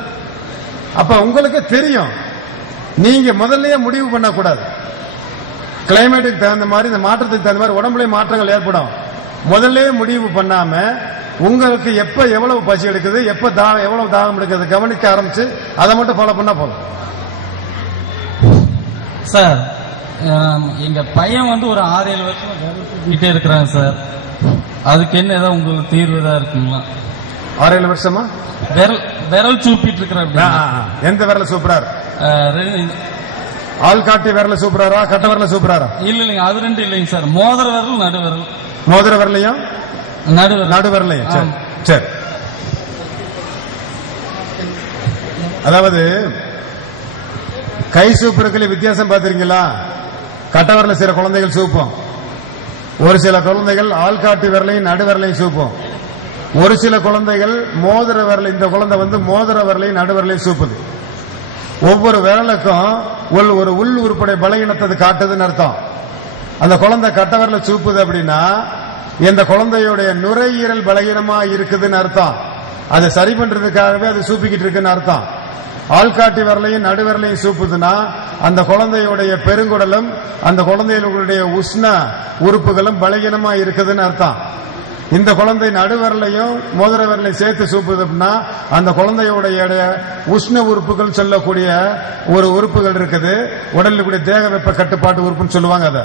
அப்ப உங்களுக்கு தெரியும், நீங்க முதல்லயே முடிவு பண்ணக்கூடாது. கிளைமேட்டுக்கு தகுந்த மாதிரி, இந்த மாற்றத்துக்கு தகுந்த மாதிரி உடம்புல மாற்றங்கள் ஏற்படும். முதல்ல முடிவு பண்ணாம உங்களுக்கு எப்ப எவ்வளவு பசி எடுக்குது, எப்ப எவ்வளவு தாகம் எடுக்குது கவனிக்க ஆரம்பிச்சு அதை மட்டும் ஃபாலோ பண்ணா போதும். சார் எங்க பையன் வந்து ஒரு 6-7 வருஷமா விரல் இருக்கிறாங்க சார். அதுக்கு என்ன ஏதாவது உங்களுக்கு தீர்வு தான் இருக்குங்களா? 6-7 வருஷமா விரல் சூப்பிட்டு இருக்கிறார். எந்த விரல சூப்பரார்? ஆள் காட்டி விரல சூப்பராரா, கட்ட விரல சூப்பராரா? இல்லைங்க, அது ரெண்டு இல்லைங்க சார். மோதிர விரல், நடுவிரல். மோதிர விரலையும் நடுவிரலையும். சரி. அதாவது கை சூப்பருக்குள்ள வித்தியாசம் பார்த்திருக்கீங்களா? கட்ட விரல சில குழந்தைகள் சூப்போம், ஒரு சில குழந்தைகள் ஆள்காட்டி விரலையும் நடுவிரலையும் சூப்போம், ஒரு சில குழந்தைகள் மோதிர விரல், இந்த குழந்தை வந்து மோதிர விரலையும் நடுவிரலையும் சூப்புது. ஒவ்வொரு விரலுக்கும் ஒரு உள் உறுப்புடைய பலகீனத்தை காட்டுதுன்னு அர்த்தம். அந்த குழந்தை கட்ட விரல சூப்புது அப்படின்னா இந்த குழந்தையுடைய நுரையீரல் பலகீனமா இருக்குதுன்னு அர்த்தம். அதை சரி பண்றதுக்காகவே அது சூப்பிக்கிட்டு இருக்குன்னு அர்த்தம். ஆள்காட்டி விரலையும் நடுவிரலையும் சூப்புதுன்னா அந்த குழந்தையுடைய பெருங்குடலும் அந்த குழந்தைகளுடைய உஷ்ண உறுப்புகளும் பலகீனமா இருக்குதுன்னு அர்த்தம். இந்த குழந்தை நடுவிரலையும் மோதிர விரலையும் சேர்த்து சூப்புது அப்படின்னா அந்த குழந்தையுடைய உஷ்ண உறுப்புகள் சொல்லக்கூடிய ஒரு உறுப்புகள் இருக்குது, உடலில் கூடிய தேக வெப்ப கட்டுப்பாட்டு உறுப்புன்னு சொல்லுவாங்க. அதை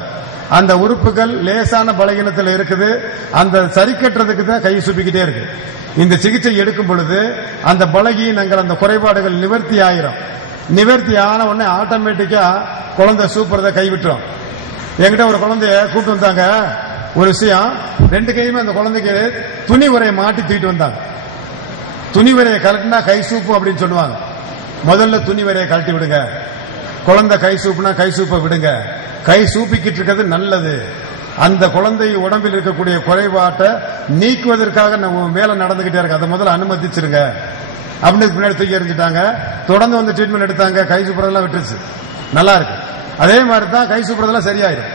அந்த உறுப்புகள் லேசான பலகீனத்தில் இருக்குது. அந்த சரி கட்டுறதுக்கு தான் கை சூப்பிக்கிட்டே இருக்கு. இந்த சிகிச்சை எடுக்கும் பொழுது அந்த பலகீனங்கள், அந்த குறைபாடுகள் நிவர்த்தி ஆயிரும். நிவர்த்தி ஆன உடனே ஆட்டோமேட்டிக்கா குழந்தை சூப்புறதை கைவிட்டுரும். என்கிட்ட ஒரு குழந்தைய கூப்பிட்டு வந்தாங்க. ஒரு விஷயம், 2 கையுமே அந்த குழந்தைக்கு துணி உரையை மாட்டி தூக்கிட்டு வந்தாங்க. துணி உரையை கலட்டினா கை சூப்பு அப்படின்னு சொல்லுவாங்க. முதல்ல துணி உரையை கழட்டி விடுங்க, குழந்தை கை சூப்புனா கை சூப்பை விடுங்க. கை சூப்பிக்கிட்டு இருக்கிறது நல்லது. அந்த குழந்தை உடம்பில் இருக்கக்கூடிய குறைபாட்டை நீக்குவதற்காக நம்ம மேல நடந்துகிட்டே இருக்கு, அதை முதல்ல அனுமதிச்சிருங்க அப்படின்னு பின்னாடி தூக்கி எறிஞ்சிட்டாங்க. தொடர்ந்து வந்து ட்ரீட்மெண்ட் எடுத்தாங்க, கை சூப்புறதெல்லாம் விட்டுருச்சு, நல்லா இருக்கு. அதே மாதிரி தான் கை சூப்புறதெல்லாம் சரியாயிடும்.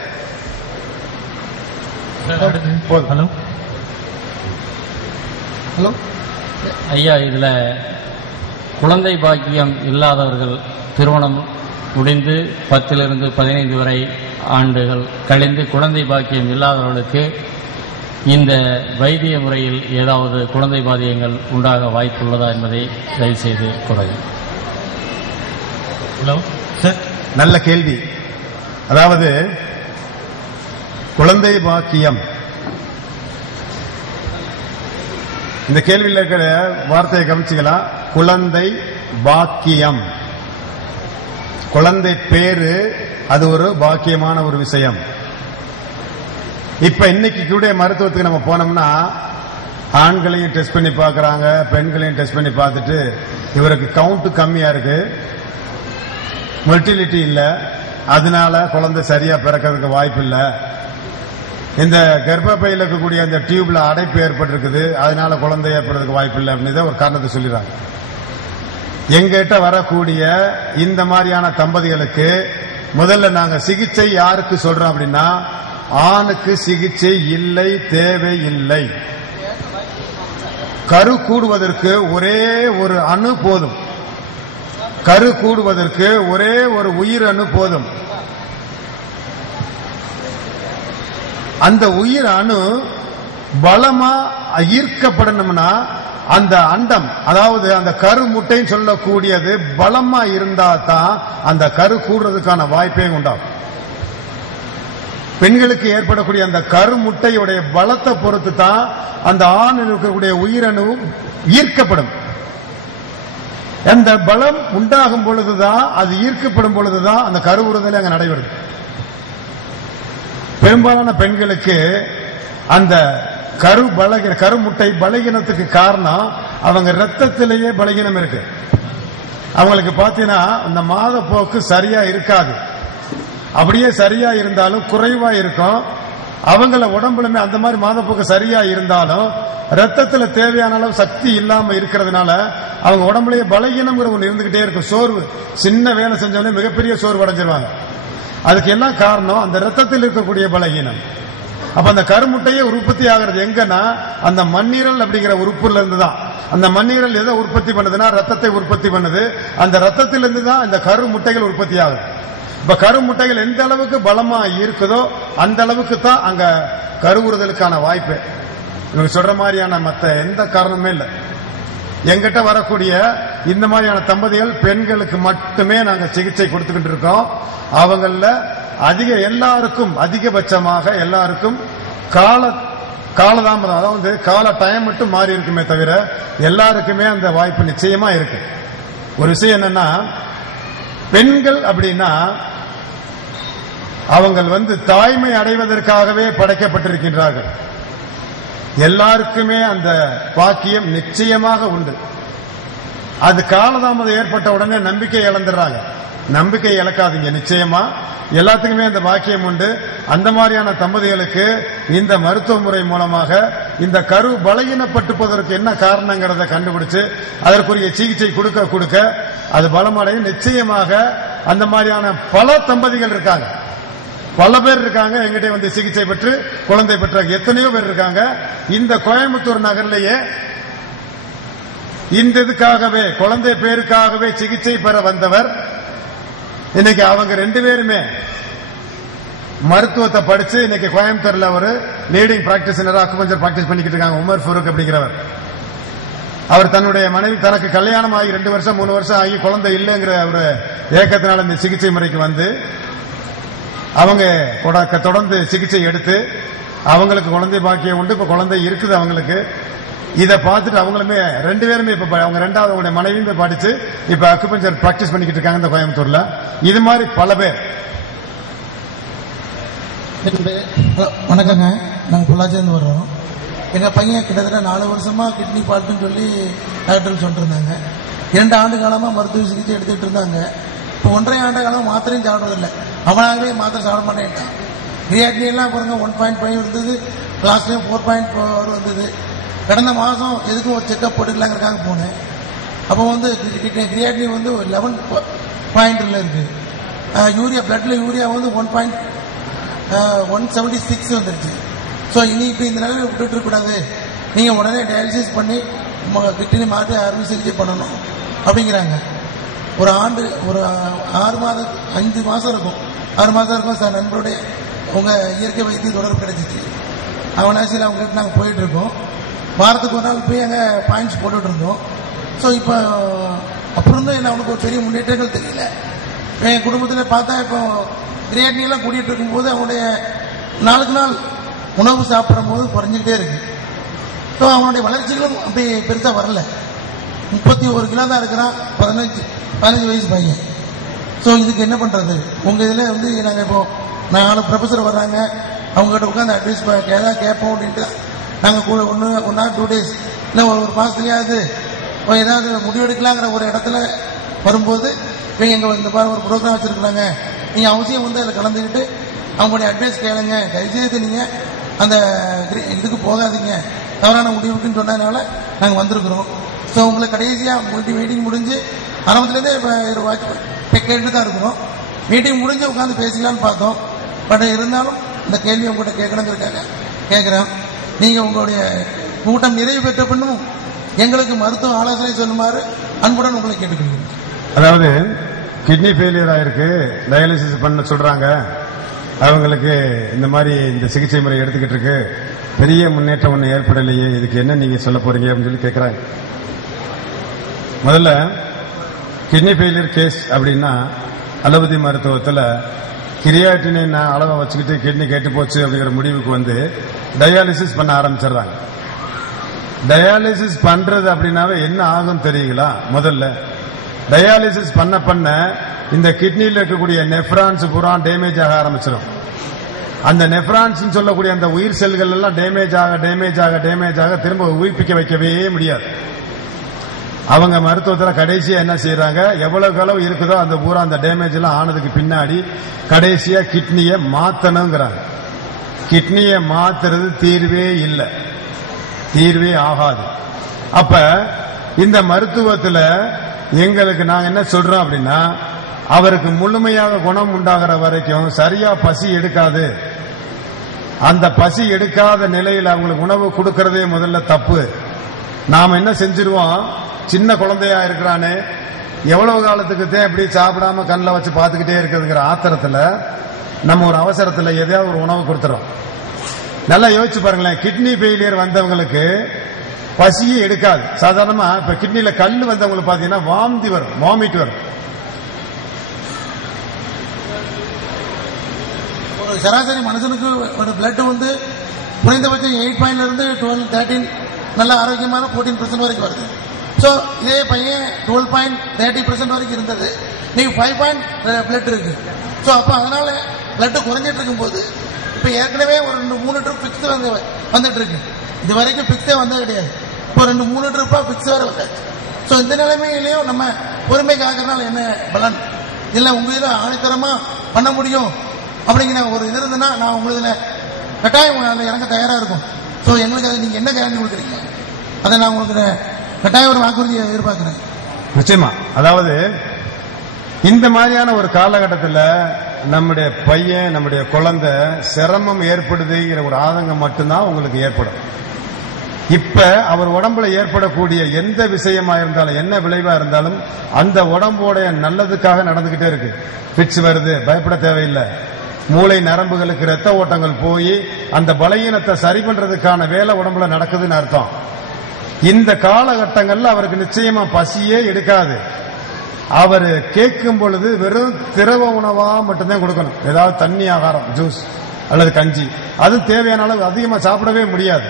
ஹலோ ஹலோ ஐயா, இதுல குழந்தை பாக்கியம் இல்லாதவர்கள் திருமணம் முடிந்து 10 to 15 வரை ஆண்டுகள் கழிந்து குழந்தை பாக்கியம் இல்லாதவர்களுக்கு இந்த வைத்திய முறையில் ஏதாவது குழந்தை பாக்கியங்கள் உண்டாக வாய்ப்புள்ளதா என்பதை தயவு செய்து கூறுங்கள். ஹலோ சார், நல்ல கேள்வி. அதாவது குழந்தை பாக்கியம், இந்த கேள்வியில் இருக்கிற வார்த்தையை கவனிச்சுக்கலாம். குழந்தை பாக்கியம், குழந்தை பேரு, அது ஒரு பாக்கியமான ஒரு விஷயம். இப்ப இன்னைக்கு கூட மருத்துவத்துக்கு நம்ம போனோம்னா ஆண்களையும் டெஸ்ட் பண்ணி பார்க்கறாங்க, பெண்களையும் டெஸ்ட் பண்ணி பார்த்துட்டு இவருக்கு கவுண்ட் கம்மியா இருக்கு, மொட்டிலிட்டி இல்ல, அதனால குழந்தை சரியா பிறக்கிறதுக்கு வாய்ப்பு இல்ல, இந்த கர்ப்பப்பையில் இருக்கக்கூடிய அந்த டியூப்ல அடைப்பு ஏற்பட்டிருக்குது, அதனால குழந்தை ஏற்படுறதுக்கு வாய்ப்பு இல்லை அப்படின்னு ஒரு காரணத்தை சொல்லிடுறாங்க. எங்கிட்ட வரக்கூடிய இந்த மாதிரியான தம்பதிகளுக்கு முதல்ல நாங்க சிகிச்சை யாருக்கு சொல்றோம் அப்படின்னா, ஆணுக்கு சிகிச்சை இல்லை, தேவை இல்லை. கரு கூடுவதற்கு ஒரே ஒரு அணு போதும், கரு கூடுவதற்கு ஒரே ஒரு உயிர் அணு போதும். அந்த உயிர் அணு பலமா ஈர்க்கப்படணும்னா அந்த அண்டம், அதாவது அந்த கரு முட்டைன்னு சொல்லக்கூடியது பலமா இருந்தா தான் அந்த கரு கூடுறதுக்கான வாய்ப்பே உண்டாகும். பெண்களுக்கு ஏற்படக்கூடிய அந்த கரு முட்டையுடைய பலத்தை பொறுத்து தான் அந்த ஆண் இருக்கக்கூடிய உயிரணுவும் ஈர்க்கப்படும். அந்த பலம் உண்டாகும் பொழுதுதான், அது ஈர்க்கப்படும் பொழுதுதான் அந்த கருவுறுதல் அங்க நடைபெறுது. பெரும்பாலான பெண்களுக்கு அந்த கருமுட்டை பலகீனத்துக்கு காரணம் அவங்க ரத்தத்திலேயே பலகீனம் இருக்கு. அவங்களுக்கு பாத்தீங்கன்னா அந்த மாத போக்கு சரியா இருக்காது. அப்படியே சரியா இருந்தாலும் குறைவா இருக்கும். அவங்கள உடம்புலுமே அந்த மாதிரி மாதப்போக்கு சரியா இருந்தாலும் ரத்தத்துல தேவையான அளவு சக்தி இல்லாம இருக்கிறதுனால அவங்க உடம்புலயே பலகீனம்ங்கிற ஒன்று இருந்துகிட்டே இருக்கும். சோர்வு, சின்ன வேலை செஞ்சாலும் மிகப்பெரிய சோர்வு அடைஞ்சிருவாங்க. அதுக்கு எல்லாம் காரணம் அந்த ரத்தத்தில் இருக்கக்கூடிய பலகீனம். அப்ப அந்த கருமுட்டையே உற்பத்தி ஆகிறது எங்கன்னா அந்த மண்ணீரல் அப்படிங்கிற உறுப்புல இருந்து தான். அந்த மண்ணீரல் எதை உற்பத்தி பண்ணுதுன்னா ரத்தத்தை உற்பத்தி பண்ணுது. அந்த ரத்தத்திலிருந்து தான் இந்த கருமுட்டைகள் உற்பத்தி ஆகுது. இப்ப கருமுட்டைகள் எந்த அளவுக்கு பலமா இருக்குதோ அந்த அளவுக்கு தான் அங்க கருவுறுதலுக்கான வாய்ப்பு. இவங்க சொல்ற மாதிரியான மற்ற எந்த காரணமே இல்லை. எங்கிட்ட வரக்கூடிய இந்த மாதிரியான தம்பதிகள் பெண்களுக்கு மட்டுமே நாங்க சிகிச்சை கொடுத்துக்கிட்டு இருக்கோம். அவங்கள எல்லாருக்கும் அதிகபட்சமாக எல்லாருக்கும் காலதாமதம், அதாவது கால டைம் மட்டும் மாறி இருக்குமே தவிர எல்லாருக்குமே அந்த வாய்ப்பு நிச்சயமா இருக்கு. ஒரு விஷயம் என்னன்னா, பெண்கள் அப்படின்னா அவங்க தாய்மை அடைவதற்காகவே படைக்கப்பட்டிருக்கின்றார்கள். எல்லாருக்குமே அந்த பாக்கியம் நிச்சயமாக உண்டு. அது காலதாமதம் ஏற்பட்ட உடனே நம்பிக்கை இழந்துடுறாங்க. நம்பிக்கை இழக்காதீங்க, நிச்சயமா எல்லாத்துக்குமே அந்த பாக்கியம் உண்டு. அந்த மாதிரியான தம்பதிகளுக்கு இந்த மருத்துவ முறை மூலமாக இந்த கரு பலகீனப்பட்டுப்பதற்கு என்ன காரணங்கிறத கண்டுபிடிச்சு அதற்குரிய சிகிச்சை கொடுக்க அது பலமடையும். நிச்சயமாக அந்த மாதிரியான பல தம்பதிகள் இருக்காங்க, பல பேர் இருக்காங்க. எங்கிட்ட சிகிச்சை பெற்று குழந்தை பெற்ற எத்தனையோ பேர் இருக்காங்க. இந்த கோயம்புத்தூர் நகர்லேயே இந்த இதுக்காகவே குழந்தை பேருக்காகவே சிகிச்சை பெற வந்தவர் இன்னைக்கு அவங்க 2 பேருமே மருத்துவத்தை படிச்சு இன்னைக்கு கோயம்புத்தூர்ல ஒரு லீடிங் பிராக்டிஷனரா அக்குபஞ்சர் பிராக்டிஸ் பண்ணிக்கிட்டு இருக்காங்க. உமர் ஃபரூக் அப்படிங்கிறவர். அவர் தன்னுடைய மனைவி தனக்கு கல்யாணம் ஆகி 2 வருஷம் 3 வருஷம் ஆகி குழந்தை இல்லைங்கிற ஒரு ஏக்கத்தினால இந்த சிகிச்சை முறைக்கு வந்து அவங்க தொடர்ந்து சிகிச்சை எடுத்து அவங்களுக்கு குழந்தை பாக்கியம் உண்டு. இப்ப குழந்தை இருக்குது அவங்களுக்கு. இதை பார்த்துட்டு அவங்களுமே 2 பேருமே இப்ப அவங்க 2வது அவங்களுடைய மனைவியுமே படிச்சு இப்ப அக்குபஞ்சர் பிராக்டிஸ் பண்ணிக்கிட்டு இருக்காங்க இந்த கோயம்புத்தூர்ல. இது மாதிரி பல பேர். வணக்கங்க, நாங்க பொள்ளாச்சியிலிருந்து வர்றோம். எங்க பையன் கிட்டத்தட்ட 4 வருஷமா கிட்னி ஃபால்ட்னு சொல்லி டாக்டர் சொல்லிட்டு இருந்தாங்க. 2 ஆண்டு காலமா மருத்துவ சிகிச்சை எடுத்துட்டு இருந்தாங்க. இப்போ 1.5 ஆண்டு காலமா மாத்திரையும் சாப்பிடுறதில்லை. அவனாகவே மாத்திரை சாப்பிட மாட்டேன்ட்டான். கிரியாட்டினி எல்லாம் பாருங்க 1.5 இருந்தது, லாஸ்ட்லயும் 4.4 வந்தது. கடந்த மாதம் எதுக்கும் ஒரு செக்அப் போட்டுக்கலாங்கிறதுக்காக போனேன். அப்போ கிரியாட்டினி 11 பாயிண்ட்ல இருக்கு. யூரியா பிளட்ல யூரியா 1.176 வந்துருச்சு. ஸோ இனி இப்போ இந்த நிலையை விட்டுட்டு இருக்கக்கூடாது, நீங்க உடனே டயாலிசிஸ் பண்ணி கிட்னி மாற்றி அறுவை சிகிச்சை பண்ணணும் அப்படிங்கிறாங்க. ஒரு ஆண்டு ஒரு 5 மாசம் இருக்கும். 6 மாசம் இருக்கும் சார். நண்பருடைய உங்க இயற்கை வைத்திய தொடர்பு கிடைச்சிச்சு. அவனாசியில் அவங்ககிட்ட நாங்கள் போயிட்டு இருக்கோம். வாரத்துக்கு ஒரு நாள் போய் அங்கே பாயிண்ட்ஸ் போட்டுட்டு இருந்தோம். ஸோ இப்போ அப்புறம் இருந்தும் என்ன அவனுக்கு ஒரு பெரிய முன்னேற்றங்கள் தெரியல. என் குடும்பத்தில் பார்த்தா இப்போ கிரியாட்டினி எல்லாம் கூட்டிகிட்டு இருக்கும்போது அவனுடைய நாளுக்கு நாள் உணவு சாப்பிடும் போது குறைஞ்சிக்கிட்டே இருக்கு. ஸோ அவனுடைய வளர்ச்சிகளும் அப்படி பெருசாக வரல. 31 கிலோ தான் இருக்கிறான். 15 வயசு பையன். ஸோ இதுக்கு என்ன பண்றது? உங்க இதில் நாங்கள் இப்போ 4 ப்ரொஃபஸர் வர்றாங்க, அவங்ககிட்ட உட்காந்து அட்வைஸ் ஏதாவது கேட்போம் அப்படின்ட்டு நாங்கள் கூட 1 ஆர் 2 டேஸ் இல்லை ஒரு மாசத்துலயாவது ஏதாவது முடிவெடுக்கலாங்கிற ஒரு இடத்துல வரும்போது எங்க இந்த மாதிரி ஒரு ப்ரோக்ராம் வச்சிருக்கிறாங்க, நீங்க அவசியம் அதில் கலந்துக்கிட்டு அவங்களுடைய அட்வைஸ் கேளுங்க, தயவுசெய்து நீங்க அந்த இதுக்கு போகாதீங்க, தவறான முடிவுக்குன்னு சொன்னதுனால நாங்கள் வந்திருக்கிறோம். ஸோ உங்களுக்கு கடைசியாக மீட்டிங் முடிஞ்சு ஆரம்பத்துலேருந்தே கேட்டு தான் இருக்கிறோம். மீட்டிங் முடிஞ்சு உட்காந்து பேசலான்னு பார்த்தோம். பட் இருந்தாலும் இந்த கேள்வி உங்கள்கிட்ட கேட்கணுங்கிறதுக்காக கேட்குறேன். நீங்கள் உங்களுடைய கூட்டம் நிறைவு பெற்ற பின்னும் எங்களுக்கு மருத்துவ ஆலோசனை சொல்லுமாறு அன்புடன் உங்களை கேட்டுக்கொள்கிறேன். அதாவது கிட்னி ஃபெயிலியர் ஆயிருக்கு, டயாலிசிஸ் பண்ண சொல்றாங்க, அவங்களுக்கு இந்த மாதிரி இந்த சிகிச்சை முறை எடுத்துக்கிட்டு இருக்கு, பெரிய முன்னேற்றம் ஒன்றும் ஏற்படலையே, இதுக்கு என்ன நீங்க சொல்ல போறீங்க அப்படின்னு சொல்லி கேட்கிறாங்க. முதல்ல கிட்னி ஃபெயிலியர் கேஸ் அப்படின்னா அலோபதி மருத்துவத்தில் கிரியாட்டினின் அளவை வச்சுக்கிட்டு கிட்னி கேட்டு போச்சு அப்படிங்கிற முடிவுக்கு டயாலிசிஸ் பண்ண ஆரம்பிச்சிடுறாங்க. டயாலிசிஸ் பண்றது அப்படின்னாவே என்ன ஆகும் தெரியுங்களா? முதல்ல டயாலிசிஸ் பண்ண பண்ண இந்த கிட்னியில் இருக்கக்கூடிய நெஃப்ரான்ஸ் பூரா டேமேஜ் ஆக ஆரம்பிச்சிடும். அந்த நெஃப்ரான்ஸ் சொல்லக்கூடிய அந்த உயிர் செல்கள் எல்லாம் டேமேஜ் ஆக திரும்ப உயிர்ப்பிக்க வைக்கவே முடியாது. அவங்க மருத்துவத்தில் கடைசியா என்ன செய்யறாங்க, எவ்வளவு அளவு இருக்குதோ அந்த பூரா அந்த டேமேஜ் எல்லாம் ஆனதுக்கு பின்னாடி கடைசியா கிட்னியை மாத்தணுங்கிறாங்க. கிட்னியை மாத்துறது தீர்வே இல்லை, தீர்வே ஆகாது. அப்ப இந்த மருத்துவத்துல எங்களுக்கு நாங்க என்ன சொல்றோம் அப்படின்னா, அவருக்கு முழுமையாக குணம் உண்டாகிற வரைக்கும் சரியா பசி எடுக்காது. அந்த பசி எடுக்காத நிலையில் அவங்களுக்கு உணவு கொடுக்கறதே முதல்ல தப்பு. நாம என்ன செஞ்சிருவோம், சின்ன குழந்தையா இருக்கிறானே எவ்வளவு காலத்துக்கு தான் இப்படி சாப்பிடாம கண்ணில் வச்சு பார்த்துக்கிட்டே இருக்கிறதுங்கிற ஆத்திரத்துல நம்ம ஒரு அவசரத்துல எதையாவது ஒரு உணவு கொடுத்துறோம். நல்லா யோசிச்சு பாருங்களேன், கிட்னி ஃபெயிலியர் வந்தவங்களுக்கு பசியே எடுக்காது. சாதாரணமா இப்ப கிட்னில கல் வந்தவங்களுக்கு பாத்தீங்கன்னா வாந்தி வரும், வாமிட் வரும். ஒரு சராசரி மனுஷனுக்கு ஒரு பிளட் வந்து குறைந்தபட்சம் 8 இருந்து 12, 13 நல்ல ஆரோக்கியமான 14% வரைக்கும் வருது. ஸோ இதே பையன் 12.30% வரைக்கும் இருந்தது, நீங்க 5 பிளட் இருக்கு. ஸோ அப்ப அதனால பிளட் குறைஞ்சிட்டு இருக்கும்போது இப்ப ஏற்கனவே ஒரு 2-3 ட்ரிப் பிக்ஸ் வந்துட்டு இருக்கு. இது வரைக்கும் பிக்ஸே வந்தது கிடையாது. இப்போ 2-3 ட்ரிப்பா பிக்ஸ் வேற வந்தாச்சு. ஸோ இந்த நிலைமையிலையும் நம்ம பொறுமை காக்கிறதுனால என்ன பலன் இல்லை, உங்க இதில் ஆணித்தரமா பண்ண முடியும் அப்படிங்கிற ஒரு இது இருந்ததுன்னா நான் உங்களுக்கு கட்டாயம் இறங்க தயாரா இருக்கும். ஸோ எங்களுக்கு அது நீங்க என்ன கேரண்டி கொடுக்குறீங்க, அதை நான் உங்களுக்கு கட்டாயம் ஒரு வாக்குறுதியை எதிர்பார்க்கிறேன். நிச்சயமா. அதாவது இந்த மாதிரியான ஒரு காலகட்டத்தில் நம்முடைய பையன், நம்முடைய குழந்தை சிரமம் ஏற்படுதுங்கிற ஒரு ஆதங்கம் மட்டும்தான் உங்களுக்கு ஏற்படும். இப்ப அவர் உடம்புல ஏற்படக்கூடிய எந்த விஷயமா இருந்தாலும், என்ன விளைவா இருந்தாலும் அந்த உடம்போட நல்லதுக்காக நடந்துகிட்டே இருக்கு. பிட்ஸ் வருது, பயப்பட தேவையில்லை. மூளை நரம்புகளுக்கு ரத்த ஓட்டங்கள் போய் அந்த பலகீனத்தை சரி பண்றதுக்கான வேலை உடம்புல நடக்குதுன்னு அர்த்தம். இந்த காலகட்டங்கள்ல அவருக்கு நிச்சயமா பசியே எடுக்காது. அவர் கேட்கும் பொழுது வெறும் திரவ உணவா மட்டும்தான் கொடுக்கணும். ஏதாவது தண்ணி ஆகாரம், ஜூஸ் அல்லது கஞ்சி, அது தேவையான அளவு அதிகமா சாப்பிடவே முடியாது,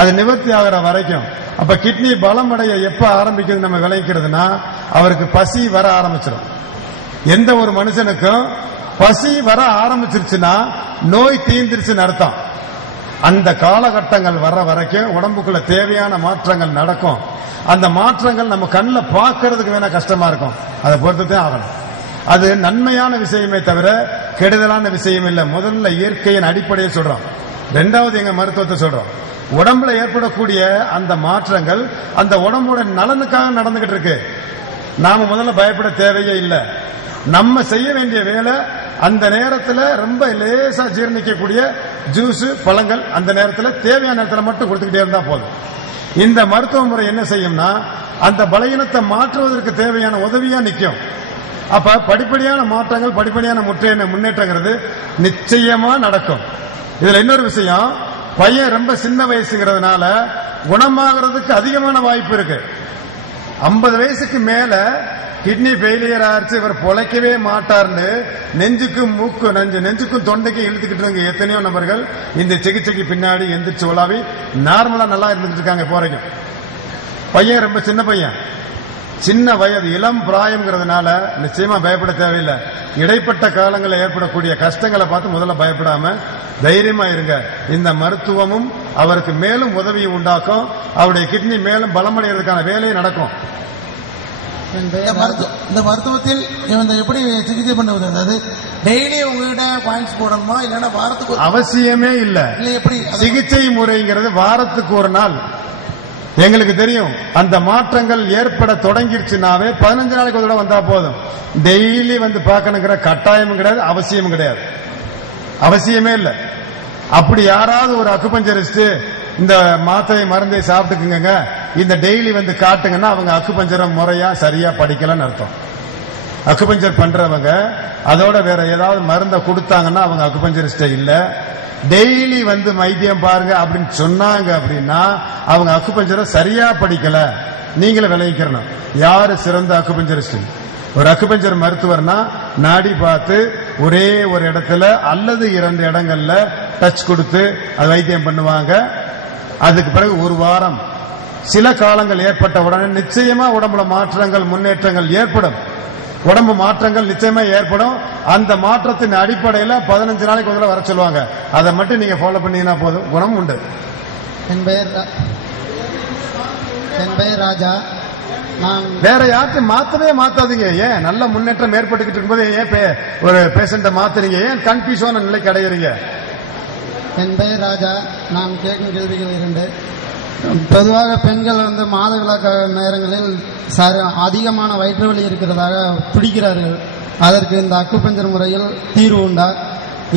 அது நிவர்த்தி ஆகிற வரைக்கும். அப்ப கிட்னி பலம் அடைய எப்ப ஆரம்பிக்குது நம்ம விளைக்கிறதுனா, அவருக்கு பசி வர ஆரம்பிச்சிடும். எந்த ஒரு மனுஷனுக்கும் பசி வர ஆரம்பிச்சிருச்சுன்னா நோய் தீர்ந்துருச்சுன்னு அர்த்தம். அந்த காலகட்டங்கள் வர்ற வரைக்கும் உடம்புக்குள்ள தேவையான மாற்றங்கள் நடக்கும். அந்த மாற்றங்கள் நம்ம கண்ணில் பார்க்கறதுக்கு வேணா கஷ்டமா இருக்கும், அதை பொறுத்துதான் ஆகணும். அது நன்மையான விஷயமே தவிர கெடுதலான விஷயம் இல்லை. முதல்ல இயற்கையின் அடிப்படையை சொல்றோம், ரெண்டாவது எங்க மருத்துவத்தை சொல்றோம். உடம்புல ஏற்படக்கூடிய அந்த மாற்றங்கள் அந்த உடம்போட நலனுக்காக நடந்துகிட்டு இருக்கு. நாம முதல்ல பயப்பட தேவையே இல்லை. நம்ம செய்ய வேண்டிய வேலை அந்த நேரத்தில் ரொம்ப லேசா ஜீரணிக்கக்கூடிய ஜூஸ், பழங்கள் அந்த நேரத்தில் தேவையான நேரத்தில் மட்டும் கொடுத்துக்கிட்டே இருந்தா போதும். இந்த மருத்துவ முறை என்ன செய்யும்னா, அந்த பலகீனத்தை மாற்றுவதற்கு தேவையான உதவியா நிற்கும். அப்ப படிப்படியான மாற்றங்கள், படிப்படியான முன்னேற்றங்கிறது நிச்சயமா நடக்கும். இதுல இன்னொரு விஷயம், பையன் ரொம்ப சின்ன வயசுங்கிறதுனால குணமாகிறதுக்கு அதிகமான வாய்ப்பு இருக்கு. 50 வயசுக்கு மேல கிட்னி ஃபெயிலியர் ஆயிடுச்சு, இவர் பொழைக்கவே மாட்டார்னு நெஞ்சுக்கும் நெஞ்சுக்கும் தொண்டைக்கும் இழுத்துக்கிட்டு இருக்க எத்தனையோ நபர்கள் இந்த சிகிச்சைக்கு பின்னாடி எந்திரிச்சு உலாவி நார்மலா நல்லா இருந்துட்டு இருக்காங்க. போறீங்க பையன் ரொம்ப சின்ன பையன், சின்ன வயது, இளம் பிராயம்ங்கிறதுனால நிச்சயமா பயப்பட தேவையில்லை. இடைப்பட்ட காலங்களில் ஏற்படக்கூடிய கஷ்டங்களை பார்த்து முதல்ல பயப்படாம தைரியமா இருங்க. இந்த மருத்துவமும் அவருக்கு மேலும் உதவியை உண்டாக்கும், அவருடைய கிட்னி மேலும் பலமடைகிறதுக்கான வேலையை நடக்கும். இந்த மருத்துவத்தில் எப்படி சிகிச்சை பண்ணுவது, அதாவது டெய்லி உங்ககிட்ட பாயிண்ட்ஸ் போடணுமா, இல்லைன்னா வாரத்துக்கு அவசியமே இல்லை. எப்படி சிகிச்சை முறைங்கிறது வாரத்துக்கு ஒரு நாள் எங்களுக்கு தெரியும். அந்த மாற்றங்கள் ஏற்பட தொடங்கிருச்சுனாவே 15 நாளைக்கு ஒரு தடவை வந்தா போதும். டெய்லி வந்து பார்க்கணுங்கிற கட்டாயமும் கிடையாது, அவசியமும் கிடையாது, அவசியமே இல்லை. அப்படி யாராவது ஒரு அக்குபஞ்சரிஸ்ட் இந்த மாத்திரை மருந்தை சாப்பிட்டுக்குங்க, இந்த டெய்லி வந்து காட்டுங்கன்னா அவங்க அக்குபஞ்சரை முறையா சரியா படிக்கலன்னு அர்த்தம். அக்குபஞ்சர் பண்றவங்க அதோட வேற ஏதாவது மருந்தை கொடுத்தாங்கன்னா அவங்க அக்குபஞ்சரிஸ்டே இல்ல. டெய்லி வந்து வைத்தியம் பாருங்க அப்படின்னு சொன்னாங்க அப்படின்னா அவங்க அக்குபஞ்சரை சரியா படிக்கல. நீங்களும் விளைவிக்கிறணும் யாரு சிறந்த அக்குபஞ்சரிஸ்ட். ஒரு அக்குபஞ்சர் மருத்துவர்னா நாடி பார்த்து ஒரே ஒரு இடத்துல அல்லது 2 இடங்கள்ல டச் கொடுத்து அது வைத்தியம் பண்ணுவாங்க. அதுக்கு பிறகு 1 வாரம் சில காலங்கள் ஏற்பட்ட உடனே நிச்சயமா உடம்புல மாற்றங்கள் முன்னேற்றங்கள் ஏற்படும். உடம்பு மாற்றங்கள் நிச்சயமா ஏற்படும். அந்த மாற்றத்தின் அடிப்படையில் 15 நாளைக்கு ஒரு வர சொல்லுவாங்க. அதை மட்டும் நீங்க ஃபாலோ பண்ணீங்கன்னா போதும், குணம் உண்டு. என் பெயர் ராஜா. நான் வேற யார்ட்டும் மாத்தவே மாத்தாதீங்க. ஏன் நல்ல முன்னேற்றம் ஏற்பட்டுக்கிட்டு இருக்கும்போது ஏன் ஒரு பேஷண்ட்டை மாத்துறீங்க? ஏன் கன்ஃபியூஷன் நிலைக்கு அடையிறீங்க? என் பெயர் ராஜா. நான் கேட்கும் கேள்விகள் 2. பொதுவாக பெண்கள் மாதவிலக்கு நேரங்களில் அதிகமான வயிற்று வலி இருக்கிறதாக துடிக்கிறார்கள். அதற்கு இந்த அக்குபஞ்சர் முறையில் தீர்வு உண்டா?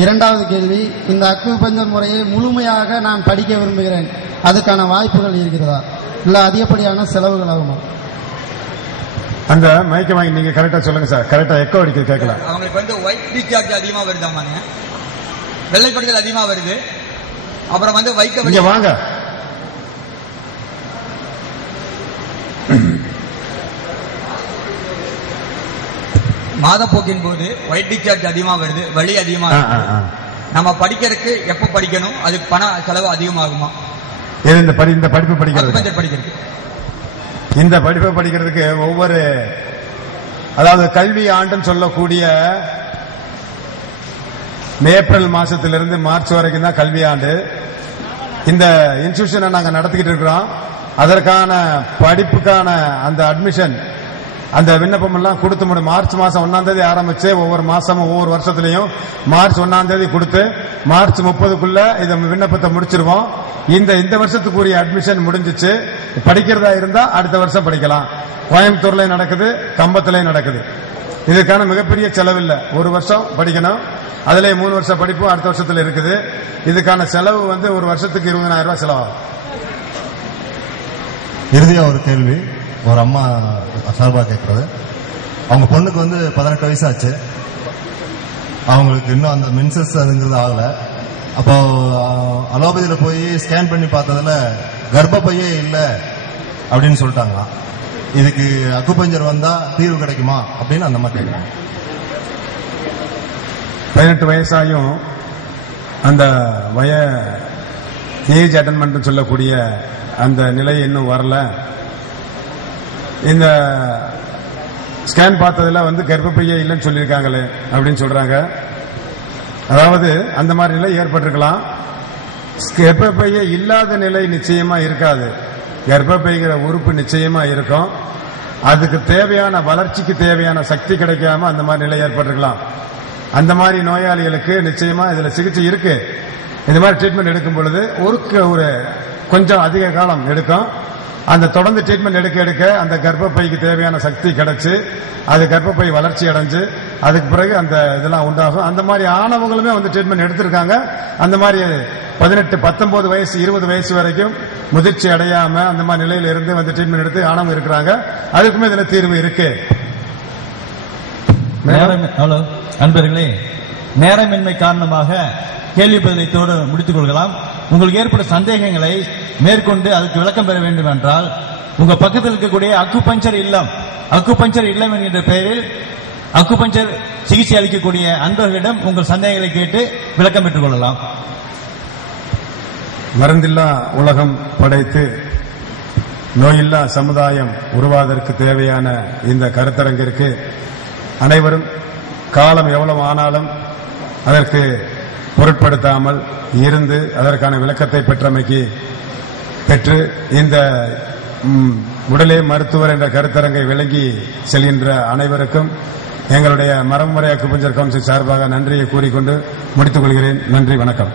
2வது கேள்வி, இந்த அக்குபஞ்சர் முறையை முழுமையாக நான் படிக்க விரும்புகிறேன். அதுக்கான வாய்ப்புகள் இருக்கிறதா? இல்ல அதிகப்படியான செலவுகள் ஆகுமா? அந்த மைக்க வாங்கி நீங்க கரெக்டா சொல்லுங்க சார். கரெக்டா எக்கோ அடிக்க கேட்கல. அவங்களுக்கு ஒயிட் டிஸ்சார்ஜ் அதிகமா வருதாமாங்க, வெள்ளைப்படுதல் அதிகமா வருது. அப்புறம் வைக்க வாங்க மாதப்போக்கின் போது ஒயிட் டிஸ்சார்ஜ் அதிகமா வருது, வலி அதிகமா. நம்ம படிக்கிறதுக்கு எப்ப படிக்கணும்? அதுக்கு பண செலவு அதிகமாகுமா? இந்த படிப்பு படிக்கிறது இந்த படிப்பை படிக்கிறதுக்கு ஒவ்வொரு அதாவது கல்வி ஆண்டுன்னு சொல்லக்கூடிய ஏப்ரல் மாசத்திலிருந்து மார்ச் வரைக்கும் தான் கல்வி ஆண்டு. இந்த இன்ஸ்டிடியூஷனை நாங்க நடத்திக்கிட்டு இருக்கிறோம். அதற்கான படிப்புக்கான அந்த அட்மிஷன் அந்த விண்ணப்பம் எல்லாம் கொடுத்து முடியும். மார்ச் மாசம் 1ஆம் தேதி ஆரம்பிச்சு ஒவ்வொரு மாசமும் ஒவ்வொரு வருஷத்துலயும் மார்ச் 1ஆம் தேதி கொடுத்து மார்ச் 30க்குள்ள இந்த விண்ணப்பத்தை முடிச்சிருவோம். இந்த வருஷத்துக்குரிய அட்மிஷன் முடிஞ்சிச்சு. படிக்கிறதா இருந்தா அடுத்த வருஷம் படிக்கலாம். கோயம்புத்தூர்ல நடக்குது, கம்பத்திலையும் நடக்குது. இதுக்கான மிகப்பெரிய செலவில்லை. ஒரு வருஷம் படிக்கணும், அதுல 3 வருஷம் படிப்பும் அடுத்த வருஷத்துல இருக்குது. இதுக்கான செலவு ஒரு வருஷத்துக்கு 20,000 ரூபாய் செலவாகும். இறுதியா ஒரு கேள்வி, ஒரு அம்மா சார்பா கேட்கறது. அவங்க பொண்ணுக்கு 18 வயசு ஆச்சு. அவங்களுக்கு இன்னும் அந்த மென்சஸ் அதுங்கிறது ஆகல. அப்போ அலோபதியில போய் ஸ்கேன் பண்ணி பார்த்ததுல கர்ப்பப்பையே இல்லை அப்படின்னு சொல்லிட்டாங்களாம். இதுக்கு அக்குபஞ்சர் வந்தா தீர்வு கிடைக்குமா அப்படின்னு அந்த அம்மா கேட்கிறாங்க. 18 வயசாயும் அந்த ஏஜ் அட்டன்மெண்ட் சொல்லக்கூடிய அந்த நிலை இன்னும் வரல. இந்த ஸ்கேன் பார்த்ததுல கர்ப்பப்பையே இல்லைன்னு சொல்லியிருக்காங்களே அப்படின்னு சொல்றாங்க. அதாவது அந்த மாதிரி நிலை ஏற்பட்டிருக்கலாம். கர்ப்பப்பையே இல்லாத நிலை நிச்சயமா இருக்காது. கர்ப்பப்பைங்கிற உறுப்பு நிச்சயமா இருக்கும். அதுக்கு தேவையான வளர்ச்சிக்கு தேவையான சக்தி கிடைக்காம அந்த மாதிரி நிலை ஏற்பட்டிருக்கலாம். அந்த மாதிரி நோயாளிகளுக்கு நிச்சயமா இதுல சிகிச்சை இருக்கு. இந்த மாதிரி ட்ரீட்மெண்ட் எடுக்கும் பொழுது ஒரு கொஞ்சம் அதிக காலம் எடுக்கும். அந்த தொடர்ந்து ட்ரீட்மெண்ட் எடுக்க அந்த கர்ப்பப்பைக்கு தேவையான சக்தி கிடைச்சு அது கர்ப்பப்பை வளர்ச்சி அடைஞ்சு அதுக்கு பிறகு அந்த இதெல்லாம் உண்டாகும். அந்த மாதிரி ஆணவங்களுமே ட்ரீட்மெண்ட் எடுத்திருக்காங்க. அந்த மாதிரி 18, 19 வயசு 20 வயசு வரைக்கும் முதிர்ச்சி அடையாம அந்த மாதிரி நிலையில இருந்து ட்ரீட்மெண்ட் எடுத்து ஆணவம் இருக்கிறாங்க. அதுக்குமே இதுல தீர்வு இருக்கு. ஹலோ நண்பர்களே, நேரமின்மை காரணமாக கேள்வி பதிலத்தோடு முடித்துக் கொள்கலாம். உங்களுக்கு ஏற்படும் சந்தேகங்களை மேற்கொண்டு அதுக்கு விளக்கம் பெற வேண்டும் என்றால் உங்க பக்கத்தில் இருக்கக்கூடிய அக்குபஞ்சர் இல்லம் என்கின்ற பெயரில் அக்குபஞ்சர் சிகிச்சை அளிக்கக்கூடிய அன்பர்களிடம் உங்கள் சந்தேகங்களை கேட்டு விளக்கம் பெற்றுக் கொள்ளலாம். மருந்தில்லா உலகம் படைத்து நோயில்லா சமுதாயம் உருவாவதற்கு தேவையான இந்த கருத்தரங்கிற்கு அனைவரும் காலம் எவ்வளவு ஆனாலும் அதற்கு பொருட்படுத்தாமல் இருந்து அதற்கான விளக்கத்தை பெற்று இந்த உடலே மருத்துவர் என்ற கருத்தரங்கை விளங்கி செல்கின்ற அனைவருக்கும் எங்களுடைய மரபுமுறை அக்குபஞ்சர் கவுன்சில் சார்பாக நன்றியை கூறிக்கொண்டு முடித்துக் கொள்கிறேன். நன்றி, வணக்கம்.